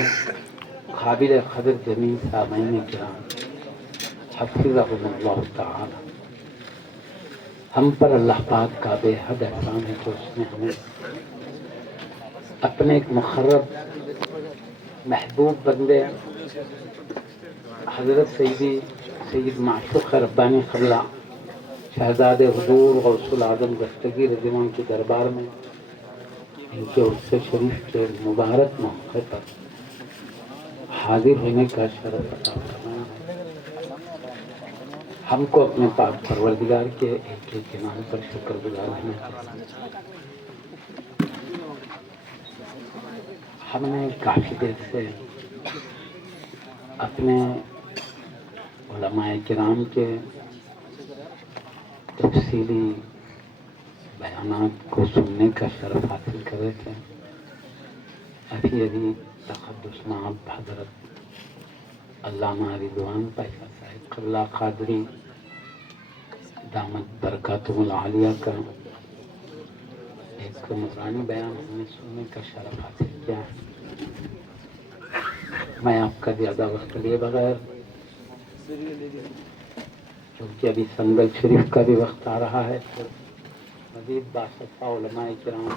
قابل قدر جمیع سامعین کرام حفظہم اللہ تعالی۔ ہم پر اللہ پاک کا بے حد احسان ہے کہ اس نے ہمیں اپنے ایک مقرب محبوب بندے حضرت سید معشوق ربانی قبلہ شہزاد حضور غوث الاعظم دستگیر رضی اللہ عنہ کے دربار میں ان کے عرص شریف کے مبارک موقع پر حاضر ہونے کا شرف عطا فرمایا ہے۔ ہم کو اپنے پاک پروردگار کے ایک ایک نام پر شکر گزار ہونا چاہیے۔ ہم نے کافی دیر سے اپنے علماء کرام کے تفصیلی بیانات کو سننے کا شرف حاصل کر رہے تھے۔ ابھی تقدس مآب حضرت علامہ رضوان پاشا صاحب قبلہ قادری دامت برکاتہم العالیہ کا ایک نورانی بیان ہم نے سننے کا شرف حاصل کیا ہے۔ میں آپ کا زیادہ وقت لیے بغیر، کیونکہ ابھی سنگل شریف کا بھی وقت آ رہا ہے، تو مزید باصفہ علماء کرام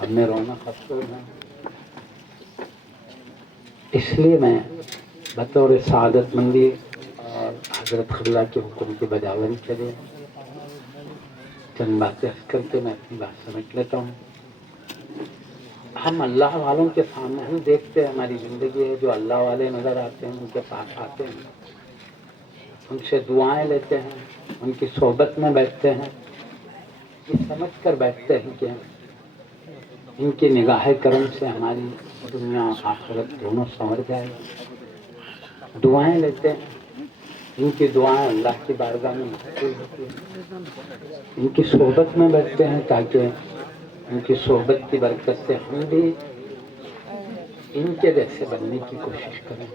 ہم میں رونق افزود ہیں، اس لیے میں بطور سعادت مندی اور حضرت قبلہ کے حکم کی بجاوری کے لیے چند باتیں کر کے میں اپنی بات سمجھ لیتا ہوں۔ ہم اللہ والوں کے سامنے ہم دیکھتے ہیں، ہماری زندگی ہے، جو اللہ والے نظر آتے ہیں ان کے پاس آتے ہیں، ان سے دعائیں لیتے ہیں، ان کی صحبت میں بیٹھتے ہیں، یہ سمجھ کر بیٹھتے ہیں کہ ان کی نگاہ کرم سے ہماری دنیا آخرت دونوں سنور جائے۔ دعائیں لیتے ہیں، ان کی دعائیں اللہ کی بارگاہ میں مقبول ہوتی ہیں۔ ان کی صحبت میں بیٹھتے ہیں تاکہ ان کی صحبت کی برکت سے ہم بھی ان کے جیسے بننے کی کوشش کریں،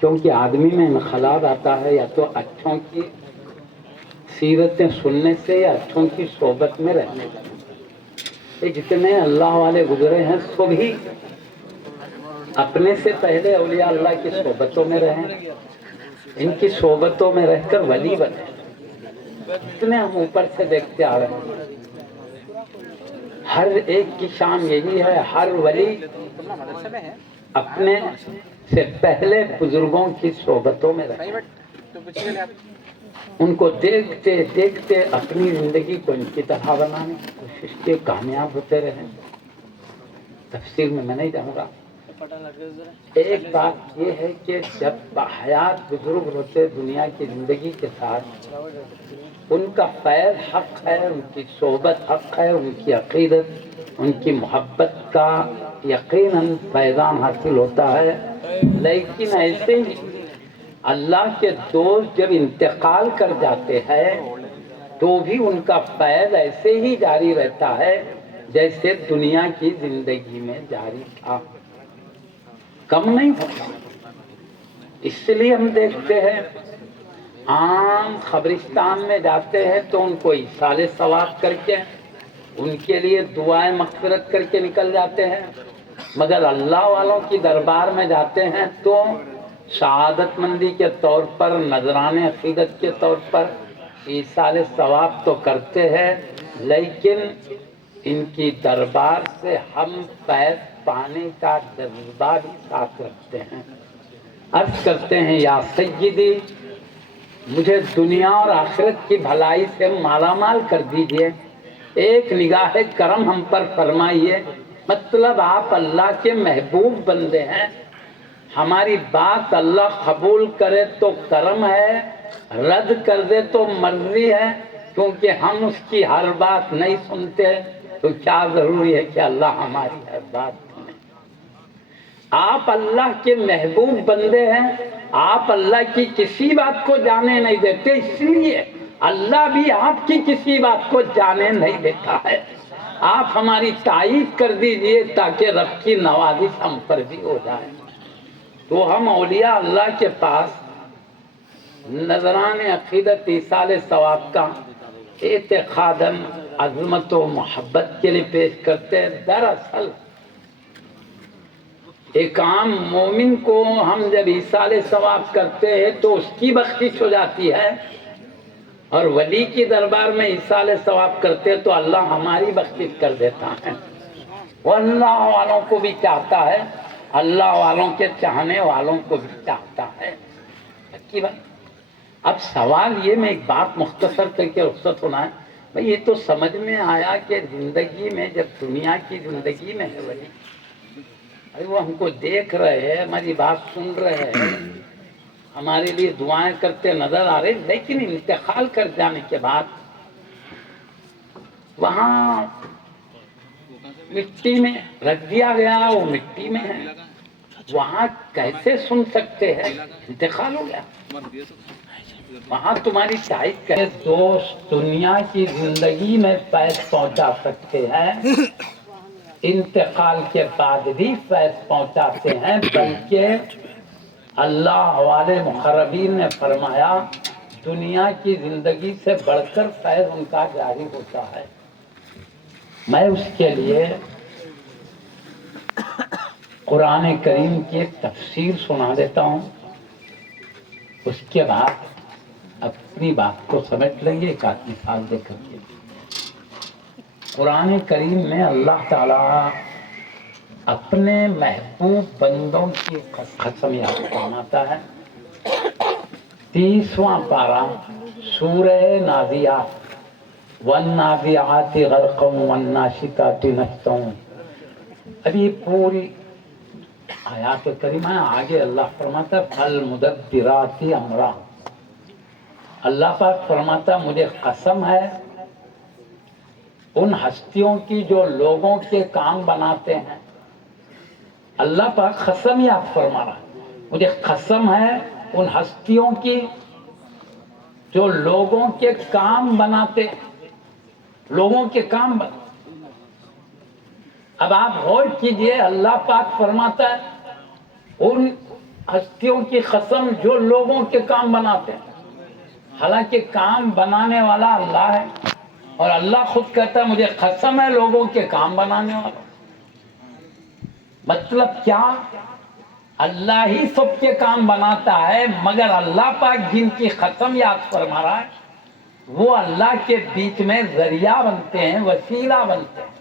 کیونکہ آدمی میں انقلاب آتا ہے یا تو اچھوں کی سیرتیں سننے سے یا اچھوں کی صحبت میں رہنے سے۔ یہ جتنے اللہ والے گزرے ہیں سب ہی اپنے سے پہلے اولیاء اللہ کی صحبتوں میں رہیں، ان کی صحبتوں میں رہ کر ولی بنے۔ جتنے ہم اوپر سے دیکھتے آ رہے ہیں، ہر ایک کی شان یہی ہے، ہر ولی اپنے سے پہلے بزرگوں کی صحبتوں میں رہے، ان کو دیکھتے دیکھتے اپنی زندگی کو ان کی طرح بنانے کی کوشش کی، کامیاب ہوتے رہے۔ تفسیر میں نہیں جاؤں گا، ایک بات یہ ہے کہ جب حیات بزرگ ہوتے دنیا کی زندگی کے ساتھ، ان کا فیض حق ہے، ان کی صحبت حق ہے، ان کی عقیدت، ان کی محبت کا یقیناً فیضان حاصل ہوتا ہے۔ لیکن ایسے ہی اللہ کے دوست جب انتقال کر جاتے ہیں تو بھی ان کا فیض ایسے ہی جاری رہتا ہے جیسے دنیا کی زندگی میں جاری تھا، کم نہیں ہوتا۔ اس لیے ہم دیکھتے ہیں عام قبرستان میں جاتے ہیں تو ان کو ایصال ثواب کر کے ان کے لیے دعائیں مغفرت کر کے نکل جاتے ہیں، مگر اللہ والوں کی دربار میں جاتے ہیں تو شہادت مندی کے طور پر، نذران عقیدت کے طور پر ایصال ثواب تو کرتے ہیں، لیکن ان کی دربار سے ہم فیض پانے کا جذبہ بھی ساتھ رکھتے ہیں۔ عرض کرتے ہیں یا سیدی مجھے دنیا اور آخرت کی بھلائی سے مالا مال کر دیجئے، ایک نگاہ کرم ہم پر فرمائیے۔ مطلب آپ اللہ کے محبوب بندے ہیں، ہماری بات اللہ قبول کرے تو کرم ہے، رد کر دے تو مرضی ہے، کیونکہ ہم اس کی ہر بات نہیں سنتے تو کیا ضروری ہے کہ اللہ ہماری ہر بات سنے۔ آپ اللہ کے محبوب بندے ہیں، آپ اللہ کی کسی بات کو جانے نہیں دیتے، اس لیے اللہ بھی آپ کی کسی بات کو جانے نہیں دیتا ہے۔ آپ ہماری تائید کر دیجئے تاکہ رب کی نوازش ہم پر بھی ہو جائے۔ تو ہم اولیاء اللہ کے پاس نذران عقیدت ایصال ثواب کا اعتقاداً عظمت و محبت کے لیے پیش کرتے ہیں۔ دراصل ایک عام مومن کو ہم جب ایصال ثواب کرتے ہیں تو اس کی بخشش ہو جاتی ہے، اور ولی کی دربار میں ایصال ثواب کرتے تو اللہ ہماری بخشش کر دیتا ہے۔ وہ اللہ والوں کو بھی چاہتا ہے، اللہ والوں کے چاہنے والوں کو بھی چاہتا ہے۔ کی بات اب سوال یہ، میں ایک بات مختصر کر کے رخصت ہونا ہے بھئی، یہ تو سمجھ میں آیا کہ زندگی میں جب دنیا کی زندگی میں ہے ولی، ارے وہ ہم کو دیکھ رہے ہیں، ہماری بات سن رہے ہیں، ہمارے لیے دعائیں کرتے نظر آ رہے، لیکن انتقال کر جانے کے بعد وہاں مٹی میں رکھ دیا گیا، وہ مٹی میں ہے، وہاں کیسے سن سکتے ہیں؟ انتقال ہو گیا، وہاں تمہاری تائید کرے۔ دوست دنیا کی زندگی میں فیض پہنچا سکتے ہیں، انتقال کے بعد بھی فیض پہنچاتے ہیں، بلکہ اللہ والے مقربین نے فرمایا دنیا کی زندگی سے بڑھ کر فیض ان کا جاری ہوتا ہے۔ میں اس کے لیے قرآن کریم کی ایک تفسیر سنا دیتا ہوں، اس کے بعد اپنی بات کو سمجھ لیں گے ایک آدھ مثال دے کر کے۔ قرآن کریم میں اللہ تعالیٰ اپنے محبوب بندوں کی قسم یاد فرماتا ہے۔ 30واں پارہ سورہ نازعات، والنازعات غرقا والناشطات نشطا۔ اب یہ پوری آیات کریمہ ہے، آگے اللہ فرماتا ہے فالمدبرات امرا۔ اللہ پاک فرماتا مجھے قسم ہے ان ہستیوں کی جو لوگوں کے کام بناتے ہیں۔ اللہ پاک قسم یاد فرما رہا ہے، مجھے قسم ہے ان ہستیوں کی جو لوگوں کے کام بناتے، لوگوں کے کام اب آپ غور کیجئے، اللہ پاک فرماتا ہے ان ہستیوں کی قسم جو لوگوں کے کام بناتے ہیں، حالانکہ کام بنانے والا اللہ ہے، اور اللہ خود کہتا ہے مجھے قسم ہے لوگوں کے کام بنانے والا۔ مطلب کیا؟ اللہ ہی سب کے کام بناتا ہے، مگر اللہ پاک جن کی قسم یاد فرما رہا ہے وہ اللہ کے بیچ میں ذریعہ بنتے ہیں، وسیلہ بنتے ہیں۔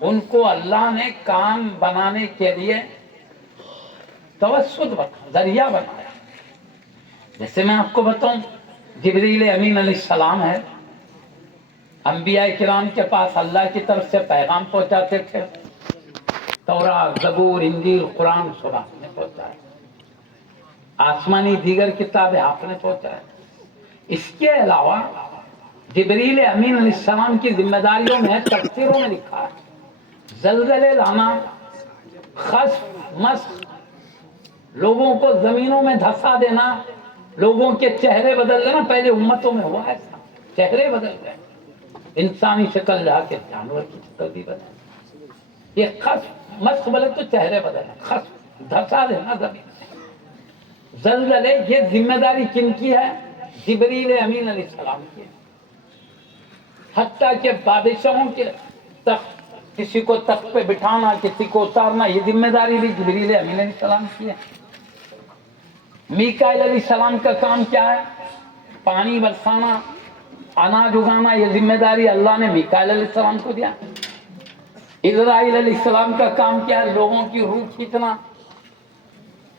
ان کو اللہ نے کام بنانے کے لیے توسط بنا، ذریعہ بنایا۔ جیسے میں آپ کو بتاؤں، جبریل امین علیہ السلام ہے، انبیاء کرام کے پاس اللہ کی طرف سے پیغام پہنچاتے تھے، تورات، زبور، انجیل، قرآن سب آپ نے پہنچایا، آسمانی دیگر کتابیں آپ نے پہنچایا۔ اس کے علاوہ جبریل امین علیہ السلام کی ذمہ داریوں میں تفسیروں میں لکھا ہے زلزلے لانا، خسف مسخ، لوگوں کو زمینوں میں دھسا دینا، لوگوں کے چہرے بدل دینا۔ پہلے امتوں میں ہوا ایسا، چہرے بدل گئے، انسانی شکل جا کے جانور کی شکل بھی بدل۔ یہ خسف مسخ بولے تو چہرے بدلنا، خسف دھسا دینا زمین میں۔ زلزلے یہ ذمہ داری کن کی ہے؟ جبریل امین علیہ السلام کی ہے۔ حتیٰ کہ بادشاہوں کے تخت، کسی کو تخت پہ بٹھانا، کسی کو اتارنا، یہ ذمہ داری بھی جبریل امین علیہ السلام کی ہے۔ میکائیل علیہ السلام کا کام کیا ہے؟ پانی برسانا، اناج اگانا، یہ ذمہ داری اللہ نے میکائیل علیہ السلام کو دیا۔ اسرائیل علیہ السلام کا کام کیا ہے؟ لوگوں کی روح کھینچنا۔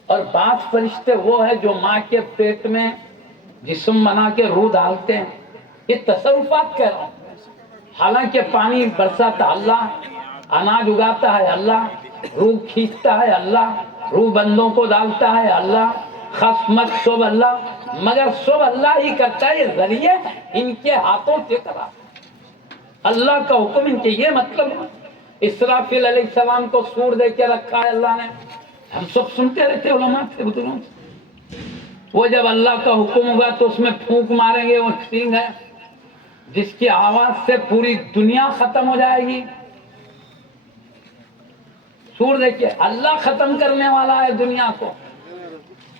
اور بعض فرشتے وہ ہے جو ماں کے پیٹ میں جسم بنا کے روح ڈالتے ہیں۔ یہ تصرفات کہہ رہا ہوں، حالانکہ پانی برساتا اللہ، اناج اگاتا ہے اللہ، روح کھینچتا ہے اللہ، روح بندوں کو ڈالتا ہے اللہ، خصمت سب اللہ، مگر سب اللہ ہی کرتا ہے، یہ ذریعے ان کے ہاتھوں سے کرا اللہ کا حکم ان کے۔ یہ مطلب اسرافیل علیہ السلام کو سور دے کے رکھا ہے اللہ نے، ہم سب سنتے رہتے علماء سے، بزرگوں سے۔ وہ جب اللہ کا حکم ہوگا تو اس میں پھونک ماریں گے، وہ سینگ ہے جس کی آواز سے پوری دنیا ختم ہو جائے گی۔ سور دیکھیے اللہ ختم کرنے والا ہے دنیا کو،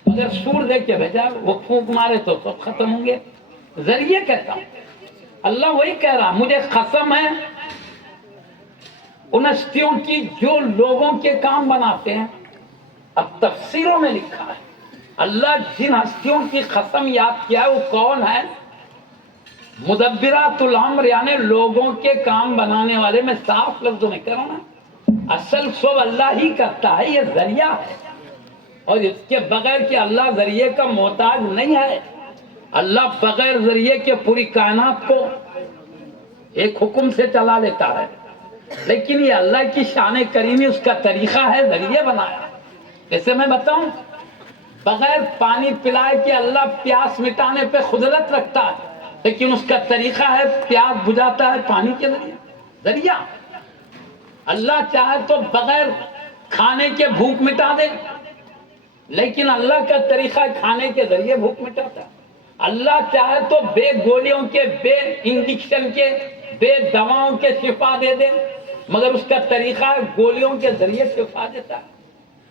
اگر سور دیکھ کے بھیجا وہ پھونک مارے تو سب ختم ہوں گے۔ ذریعے کہتا ہوں، اللہ وہی کہہ رہا، مجھے قسم ہے ان ہستیوں کی جو لوگوں کے کام بناتے ہیں۔ اب تفسیروں میں لکھا ہے اللہ جن ہستیوں کی قسم یاد کیا ہے وہ کون ہے؟ مدبرات الامر، یعنی لوگوں کے کام بنانے والے۔ میں صاف لفظوں میں کہہ رہا ہوں نا، اصل سب اللہ ہی کرتا ہے، یہ ذریعہ ہے، اور اس کے بغیر کہ اللہ ذریعے کا محتاج نہیں ہے۔ اللہ بغیر ذریعے کے پوری کائنات کو ایک حکم سے چلا لیتا ہے، لیکن یہ اللہ کی شان کریمی، اس کا طریقہ ہے ذریعے بنایا۔ جیسے میں بتاؤں، بغیر پانی پلائے کہ اللہ پیاس مٹانے پہ قدرت رکھتا ہے، لیکن اس کا طریقہ ہے پیاس بجھاتا ہے پانی کے ذریعے، ذریعہ۔ اللہ چاہے تو بغیر کھانے کے بھوک مٹا دے، لیکن اللہ کا طریقہ کھانے کے ذریعے بھوک مٹاتا ہے۔ اللہ چاہے تو بے گولیوں کے، بے انجیکشن کے، بے دواؤں کے شفا دے دے، مگر اس کا طریقہ ہے گولیوں کے ذریعے شفا دیتا ہے۔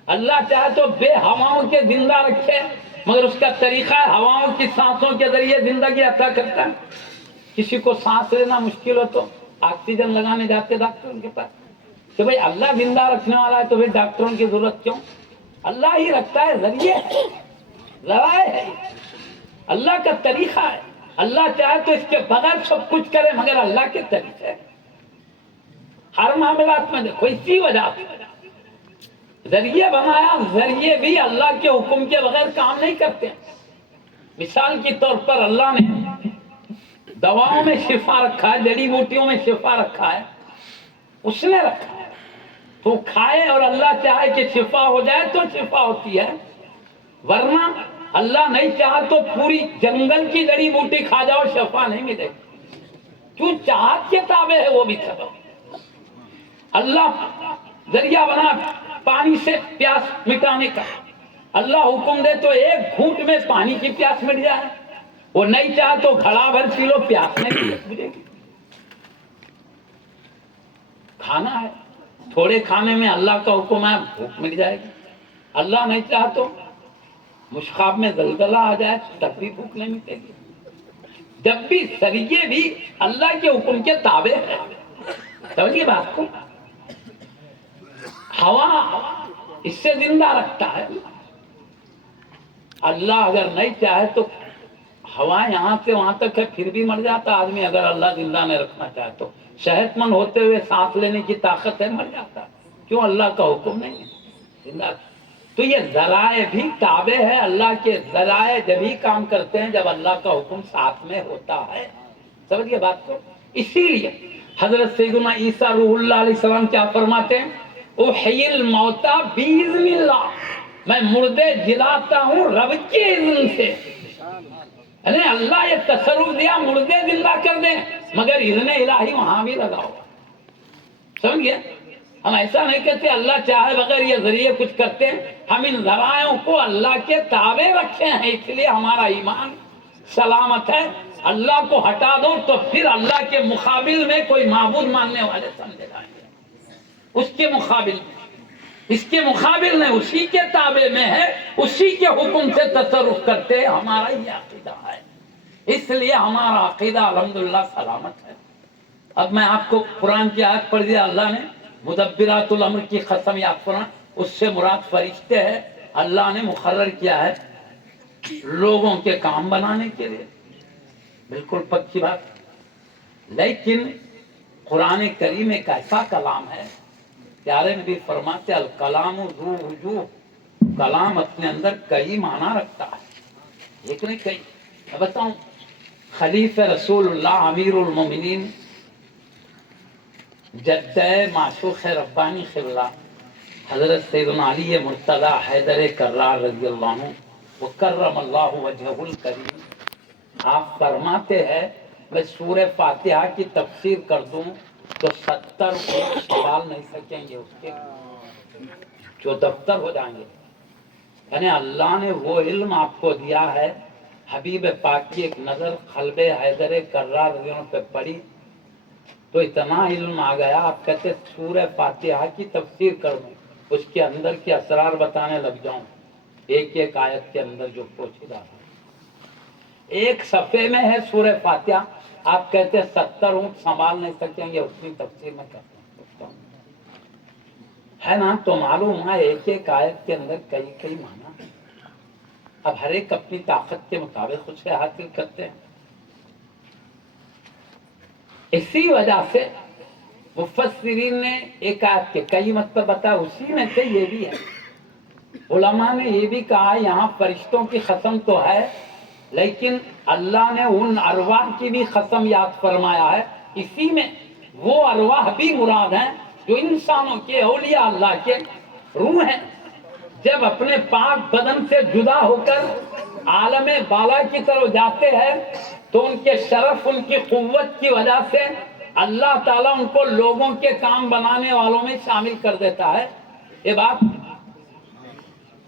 اللہ چاہے تو بے ہواؤں کے زندہ رکھے، مگر اس کا طریقہ ہے ہواؤں کی سانسوں کے ذریعے زندگی عطا کرتا ہے۔ کسی کو سانس لینا مشکل ہو تو آکسیجن لگانے جاتے ڈاکٹروں کے پاس، کہ بھئی اللہ زندہ رکھنے والا ہے تو پھر ڈاکٹروں کی ضرورت کیوں؟ اللہ ہی رکھتا ہے، ذریعے ہے، ذرائع ہے، اللہ کا طریقہ ہے۔ اللہ چاہے تو اس کے بغیر سب کچھ کرے، مگر اللہ کے طریقے ہے۔ ہر معاملات میں دیکھو، اسی وجہ سے ذریعے بنایا۔ ذریعے بھی اللہ کے حکم کے بغیر کام نہیں کرتے۔ مثال کے طور پر اللہ نے دواؤں میں شفا رکھا ہے، جڑی بوٹیوں میں شفا رکھا ہے، اس نے رکھا ہے تو کھائے، اور اللہ چاہے کہ شفا ہو جائے تو شفا ہوتی ہے، ورنہ اللہ نہیں چاہا تو پوری جنگل کی جڑی بوٹی کھا جاؤ شفا نہیں ملے گی، کیوں؟ چاہت کے تابع ہے وہ بھی سبب۔ اللہ ذریعہ بنا پانی سے پیاس مٹانے کا، اللہ حکم دے تو ایک گھونٹ میں پانی کی پیاس مٹ جائے، وہ نہیں چاہا تو گھڑا بھر پی لو، پیاس نہیں بجھے گی۔ کھانا ہے، تھوڑے کھانے میں اللہ کا حکم ہے بھوک مٹ جائے گی، اللہ نہیں چاہا تو مشخاب میں زلزلہ آ جائے تب بھی بھوک نہیں مٹے گی۔ جب بھی ذریعے بھی اللہ کے حکم کے تابع ہے، سمجھیے بات کو۔ ہوا اس سے زندہ رکھتا ہے اللہ، اگر نہیں چاہے تو ہوا یہاں سے وہاں تک ہے پھر بھی مر جاتا آدمی، اگر اللہ زندہ نہیں رکھنا چاہے تو۔ صحت مند ہوتے ہوئے سانس لینے کی طاقت ہے، مر جاتا، کیوں؟ اللہ کا حکم نہیں ہے زندہ۔ تو یہ ذرائع بھی تابع ہے اللہ کے، ذرائع جبھی کام کرتے ہیں جب اللہ کا حکم ساتھ میں ہوتا ہے، سمجھیے بات کو۔ اسی لیے حضرت سیدنا عیسیٰ روح اللہ علیہ السلام کیا فرماتے ہیں؟ احیی الموتى باذن اللہ، میں مردے جلاتا ہوں رب کے اذن سے۔ یعنی اللہ یہ تصرف دیا مردے زندہ کر دیں، مگر اذن الہی وہاں بھی لگا ہوا، سمجھئے؟ ہم ایسا نہیں کہتے اللہ چاہے بغیر یہ ذریعے کچھ کرتے ہیں، ہم ان ذرائعوں کو اللہ کے تابع رکھے ہیں، اس لیے ہمارا ایمان سلامت ہے۔ اللہ کو ہٹا دو تو پھر اللہ کے مقابل میں کوئی معبود ماننے والے سمجھے جائیں گے، اس کے مقابل میں۔ اس کے مقابل میں اسی کے تابع میں ہے، اسی کے حکم سے تصرف کرتے ہیں، ہمارا یہ عقیدہ ہے۔ اس لیے ہمارا عقیدہ الحمدللہ سلامت ہے۔ اب میں آپ کو قرآن کی آیت پڑھ دیا، اللہ نے مدبرات الامر کی قسم یاد فرمائی، اس سے مراد فرشتے ہیں، اللہ نے مقرر کیا ہے لوگوں کے کام بنانے کے لیے، بالکل پکی بات۔ لیکن قرآن کریم ایک ایسا کلام ہے، پیارے نبی فرماتے الکلام ذو وجوہ، کلام اپنے اندر کئی معنی رکھتا ہے، ایک نہیں کئی۔ میں بتاؤں، خلیفہ رسول اللہ امیر المومنین جدہ معشوق ربانی قبلہ حضرت سیدنا علی مرتضی حیدر کرار رضی اللہ عنہ وکرم اللہ وجہہ الکریم، آپ فرماتے ہیں میں سورہ فاتحہ کی تفسیر کر دوں تو 70 سوال نہیں سکیں گے، اس کے جو دفتر ہو جائیں گے۔ یعنی اللہ نے وہ علم آپ کو دیا ہے، حبیب پاک کی ایک نظر قلب حیدر کرار رضی اللہ عنہ پہ پڑی تو اتنا علم آ گیا، آپ کہتے سورہ فاتحہ کی تفسیر کر دوں، اس کے اندر کے اسرار بتانے لگ جاؤں، ایک ایک آیت کے اندر جو پوشیدہ ہے۔ ایک صفحے میں ہے سورہ فاتحہ، آپ کہتے 70 اونٹ سنبھال نہیں سکیں گے، اتنی تفسیر میں کرتا ہوں، ہے نا؟ تو معلوم ہے ایک ایک آیت کے اندر کئی کئی معنی۔ اب ہر ایک اپنی طاقت کے مطابق اسے حاصل کرتے ہیں۔ اسی وجہ سے مفسرین نے ایک آیت کے کئی مطلب بتا، اسی میں سے یہ بھی ہے۔ علماء نے یہ بھی کہا یہاں فرشتوں کی قسم تو ہے، لیکن اللہ نے ان ارواح کی بھی قسم یاد فرمایا ہے، اسی میں وہ ارواح بھی مراد ہیں جو انسانوں کے اولیاء اللہ کے روح ہیں، جب اپنے پاک بدن سے جدا ہو کر عالم بالا کی طرف جاتے ہیں تو ان کے شرف، ان کی قوت کی وجہ سے اللہ تعالیٰ ان کو لوگوں کے کام بنانے والوں میں شامل کر دیتا ہے۔ یہ بات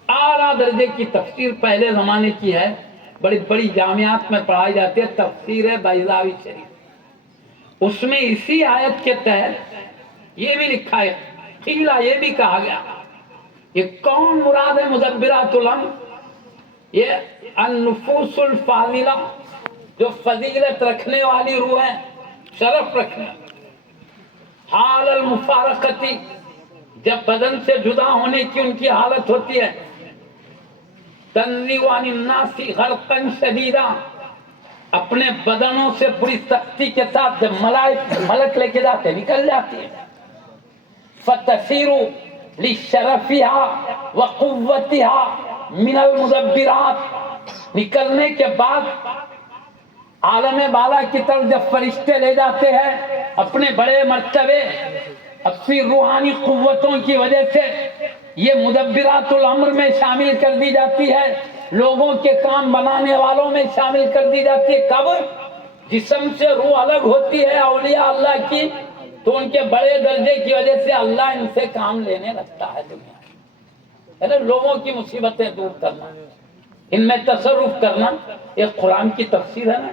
اعلیٰ درجے کی تفسیر پہلے زمانے کی ہے، بڑی بڑی جامعات میں پڑھائی جاتی ہے، تفسیر بیضاوی شریف۔ اس میں اسی آیت کے تحت یہ بھی لکھا ہے، قیلا یہ بھی کہا گیا، یہ کون مراد ہے مدبرات الامر؟ یہ النفوس الفاضلہ، جو فضیلت رکھنے والی روح ہے، شرف رکھنے، حال المفارقتی، جب بدن سے جدا ہونے کی ان کی حالت ہوتی ہے، تنزیع عن الناس غرقا شدیدا، اپنے بدنوں سے بڑی سختی کے ساتھ جب ملک لے کے جاتے نکل جاتی ہے، فتسیر لشرفها وقوتها من المدبرات، نکلنے کے بعد عالم بالا کی طرف جب فرشتے لے جاتے ہیں اپنے بڑے مرتبے، اپنی روحانی قوتوں کی وجہ سے یہ مدبرات الامر میں شامل کر دی جاتی ہے، لوگوں کے کام بنانے والوں میں شامل کر دی جاتی ہے۔ کب جسم سے روح الگ ہوتی ہے اولیاء اللہ کی تو ان کے بڑے درجے کی وجہ سے اللہ ان سے کام لینے لگتا ہے دنیا میں، لوگوں کی مصیبتیں دور کرنا، ان میں تصرف کرنا، ایک قرآن کی تفسیر ہے نا۔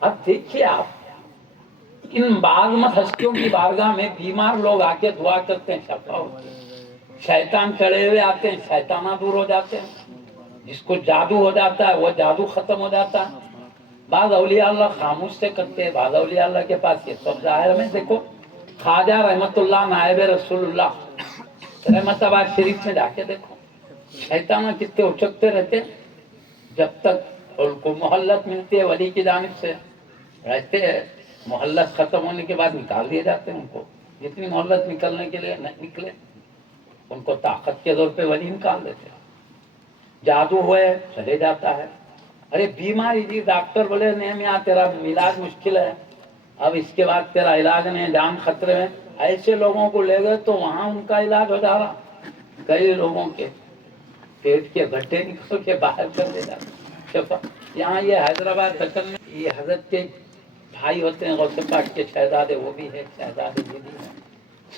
اب دیکھیے آپ ان بعض ہستیوں کی بارگاہ میں بیمار لوگ آ کے دعا کرتے ہیں، شفا ہوتی ہے، شیطان چڑھے ہوئے آتے ہیں، شیطانہ دور ہو جاتے ہیں، جس کو جادو ہو جاتا ہے وہ جادو ختم ہو جاتا ہے۔ بعض اولیاء اللہ خاموش سے کرتے ہیں، بعض اولیاء اللہ کے پاس یہ سب ظاہر میں۔ دیکھو خواجہ رحمت اللہ نائب رسول اللہ رحمت آباد شریف میں جا کے دیکھو، شیطانہ کتنے اچکتے رہتے ہیں، جب تک ان کو مہلت ملتی ہے ولی کی جانب سے رہتے ہیں، مہلت ختم ہونے کے بعد نکال دیے جاتے ہیں، ان کو جتنی مہلت نکلنے کے لیے نکلے ان کو طاقت کے طور پہ ولی نکال دیتے ہیں، جادو ہوئے چلے جاتا ہے۔ ارے بیماری جی، ڈاکٹر بولے نہیں میاں تیرا علاج مشکل ہے، اب اس کے بعد تیرا علاج نہیں، جان خطرے میں، ایسے لوگوں کو لے گئے تو وہاں ان کا علاج ہو جا رہا، کئی لوگوں کے پیٹ کے گھٹے نکل کے باہر کر دے جاتے۔ یہاں یہ حیدرآباد دکن میں یہ حضرت کے بھائی ہوتے ہیں غوث پاک کے شہزادے، وہ بھی ہے شہزادے جی بھی ہیں،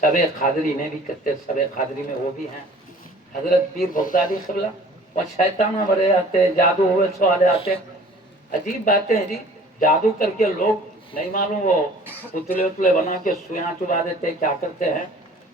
شب قادری میں بھی کرتے، شب قادری میں وہ بھی ہیں، حضرت پیر بغدادی قبلہ، اور شیطانہ بڑے آتے، جادو ہوئے سو والے آتے۔ عجیب باتیں ہیں جی، جادو کر کے لوگ نہیں معلوم وہ پتلے اتلے بنا کے سویاں چبا دیتے، کیا کرتے ہیں،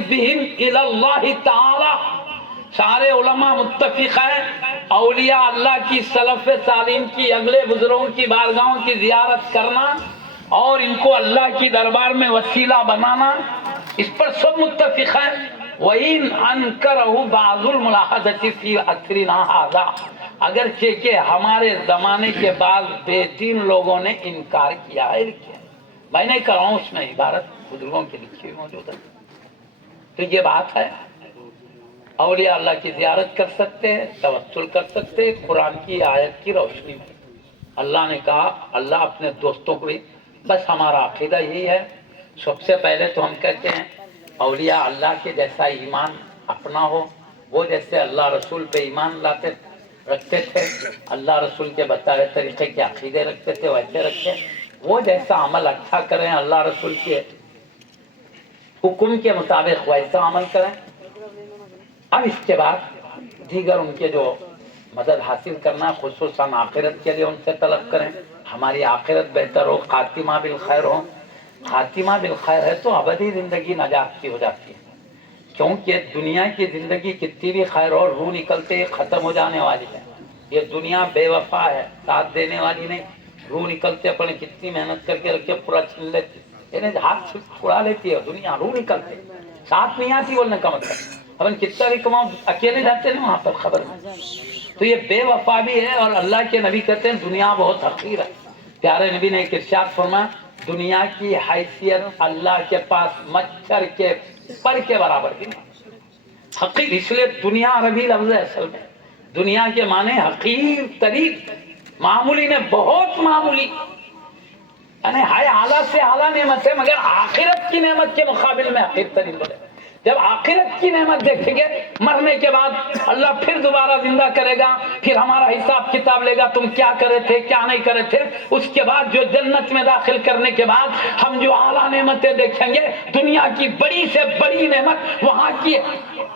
بهم الى اللہ تعالی. سارے علماء متفق ہیں اولیاء اللہ کی، سلف صالحین کی، اگلے بزرگوں کی بارگاہوں کی زیارت کرنا اور ان کو اللہ کی دربار میں وسیلہ بنانا، اس پر سب متفق ہیں. وَإِنْ أَنْكَرَهُ بَعْضُ الْمُلَاحَظَةِ فِي عَصْرِنَا هَذَا، اگرچہ کہ ہمارے زمانے کے بعد بے دین لوگوں نے انکار کیا ہے. میں نہیں کر رہا ہوں، اس میں عبارت بزرگوں کی لکھی ہوئی موجود ہے. تو یہ بات ہے، اولیاء اللہ کی زیارت کر سکتے ہیں، توسل کر سکتے ہیں قرآن کی آیت کی روشنی میں. اللہ نے کہا، اللہ اپنے دوستوں کو بھی، بس ہمارا عقیدہ یہی ہے. سب سے پہلے تو ہم کہتے ہیں اولیاء اللہ کے جیسا ایمان اپنا ہو، وہ جیسے اللہ رسول پہ ایمان رکھتے تھے، اللہ رسول کے بتائے طریقے کے عقیدے رکھتے تھے، ویسے رکھتے. وہ جیسا عمل اچھا کریں، اللہ رسول کے حکم کے مطابق ویسا عمل کریں. اب اس کے بعد دیگر ان کے جو مدد حاصل کرنا، خصوصاً آخرت کے لیے ان سے طلب کریں. ہماری آخرت بہتر ہو، خاتمہ بالخیر ہو. خاتمہ بالخیر ہے تو ابدی زندگی نجات کی ہو جاتی ہے، کیونکہ دنیا کی زندگی کتنی بھی خیر اور روح نکلتے ہی ختم ہو جانے والی ہے. یہ دنیا بے وفا ہے، ساتھ دینے والی نہیں. روح نکلتے اپنے کتنی محنت کر کے رکھے پورا چھین لیتی، یعنی ہاتھ سے چھڑا لیتی ہے دنیا. روح نکلتے ساتھ نہیں آتی بولنے کا مطلب، اپن کتنا بھی کماؤ اکیلے جاتے ہیں وہاں پر خبر نہیں. تو یہ بے وفا بھی ہے. اور اللہ کے نبی کہتے ہیں دنیا بہت حقیر ہے. پیارے نبی نے ایک ارشاد فرمایا، دنیا کی حیثیت اللہ کے پاس مچھر کے پر کے برابر بھی نہیں. حقیر، اس لیے دنیا عربی لفظ ہے اصل میں. دنیا کے معنی حقیر ترین، معمولی نے بہت معمولی، یعنی ہے اعلیٰ سے اعلیٰ نعمت ہے، مگر آخرت کی نعمت کے مقابل میں حقیر ترین بولے. جب آخرت کی نعمت دیکھیں گے، مرنے کے بعد اللہ پھر دوبارہ زندہ کرے گا، پھر ہمارا حساب کتاب لے گا، تم کیا کرے تھے کیا نہیں کرے تھے. اس کے بعد جو جنت میں داخل کرنے کے بعد ہم جو اعلیٰ نعمتیں دیکھیں گے، دنیا کی بڑی سے بڑی نعمت وہاں کی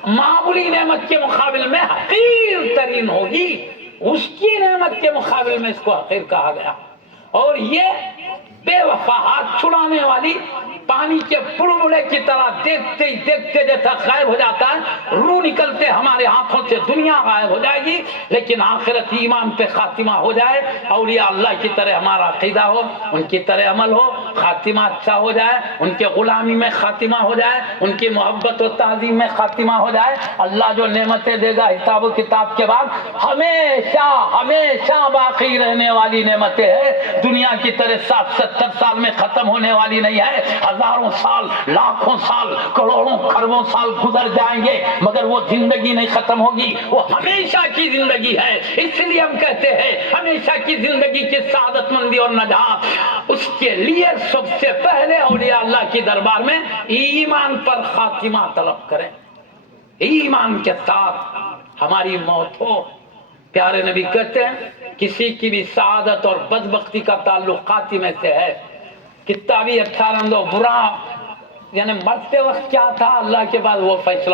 معمولی نعمت کے مقابل میں حقیر ترین ہوگی. اس کی نعمت کے مقابل میں اس کو حقیر کہا گیا. اور یہ بے وفا، ہاتھ چھڑانے والی، پانی کے بڑبڑے کی طرح دیکھتے ہی دیکھتے جیسا غائب ہو جاتا ہے، روح نکلتے ہمارے ہاتھوں سے دنیا غائب ہو جائے گی. لیکن آخرت ایمان پہ خاتمہ ہو جائے، اولیاء اللہ کی طرح ہمارا عقیدہ ہو، ان کی طرح عمل ہو، خاتمہ اچھا ہو جائے، ان کے غلامی میں خاتمہ ہو جائے، ان کی محبت و تعظیم میں خاتمہ ہو جائے. اللہ جو نعمتیں دے گا حساب و کتاب کے بعد ہمیشہ ہمیشہ باقی رہنے والی نعمتیں ہیں. دنیا کی طرح 60-70 سال میں ختم ہونے والی نہیں ہے. ہزاروں سال، لاکھوں سال، کروڑوں کھربوں سال گزر جائیں گے، مگر وہ زندگی نہیں ختم ہوگی، وہ ہمیشہ کی زندگی ہے. اس لیے ہم کہتے ہیں ہمیشہ کی زندگی کی سعادت مندی اور نجات، اس کے لیے سب سے پہلے اولیاء اللہ کی دربار میں ایمان پر خاتمہ طلب کریں. ایمان کے ساتھ ہماری موت ہو. پیارے نبی کہتے ہیں کسی کی بھی سعادت اور بدبختی کا تعلق خاتمے سے ہے. کتنا بھی اچھا رندو برا، یعنی مرتے وقت کیا تھا اللہ کے بعد وہ فیصلہ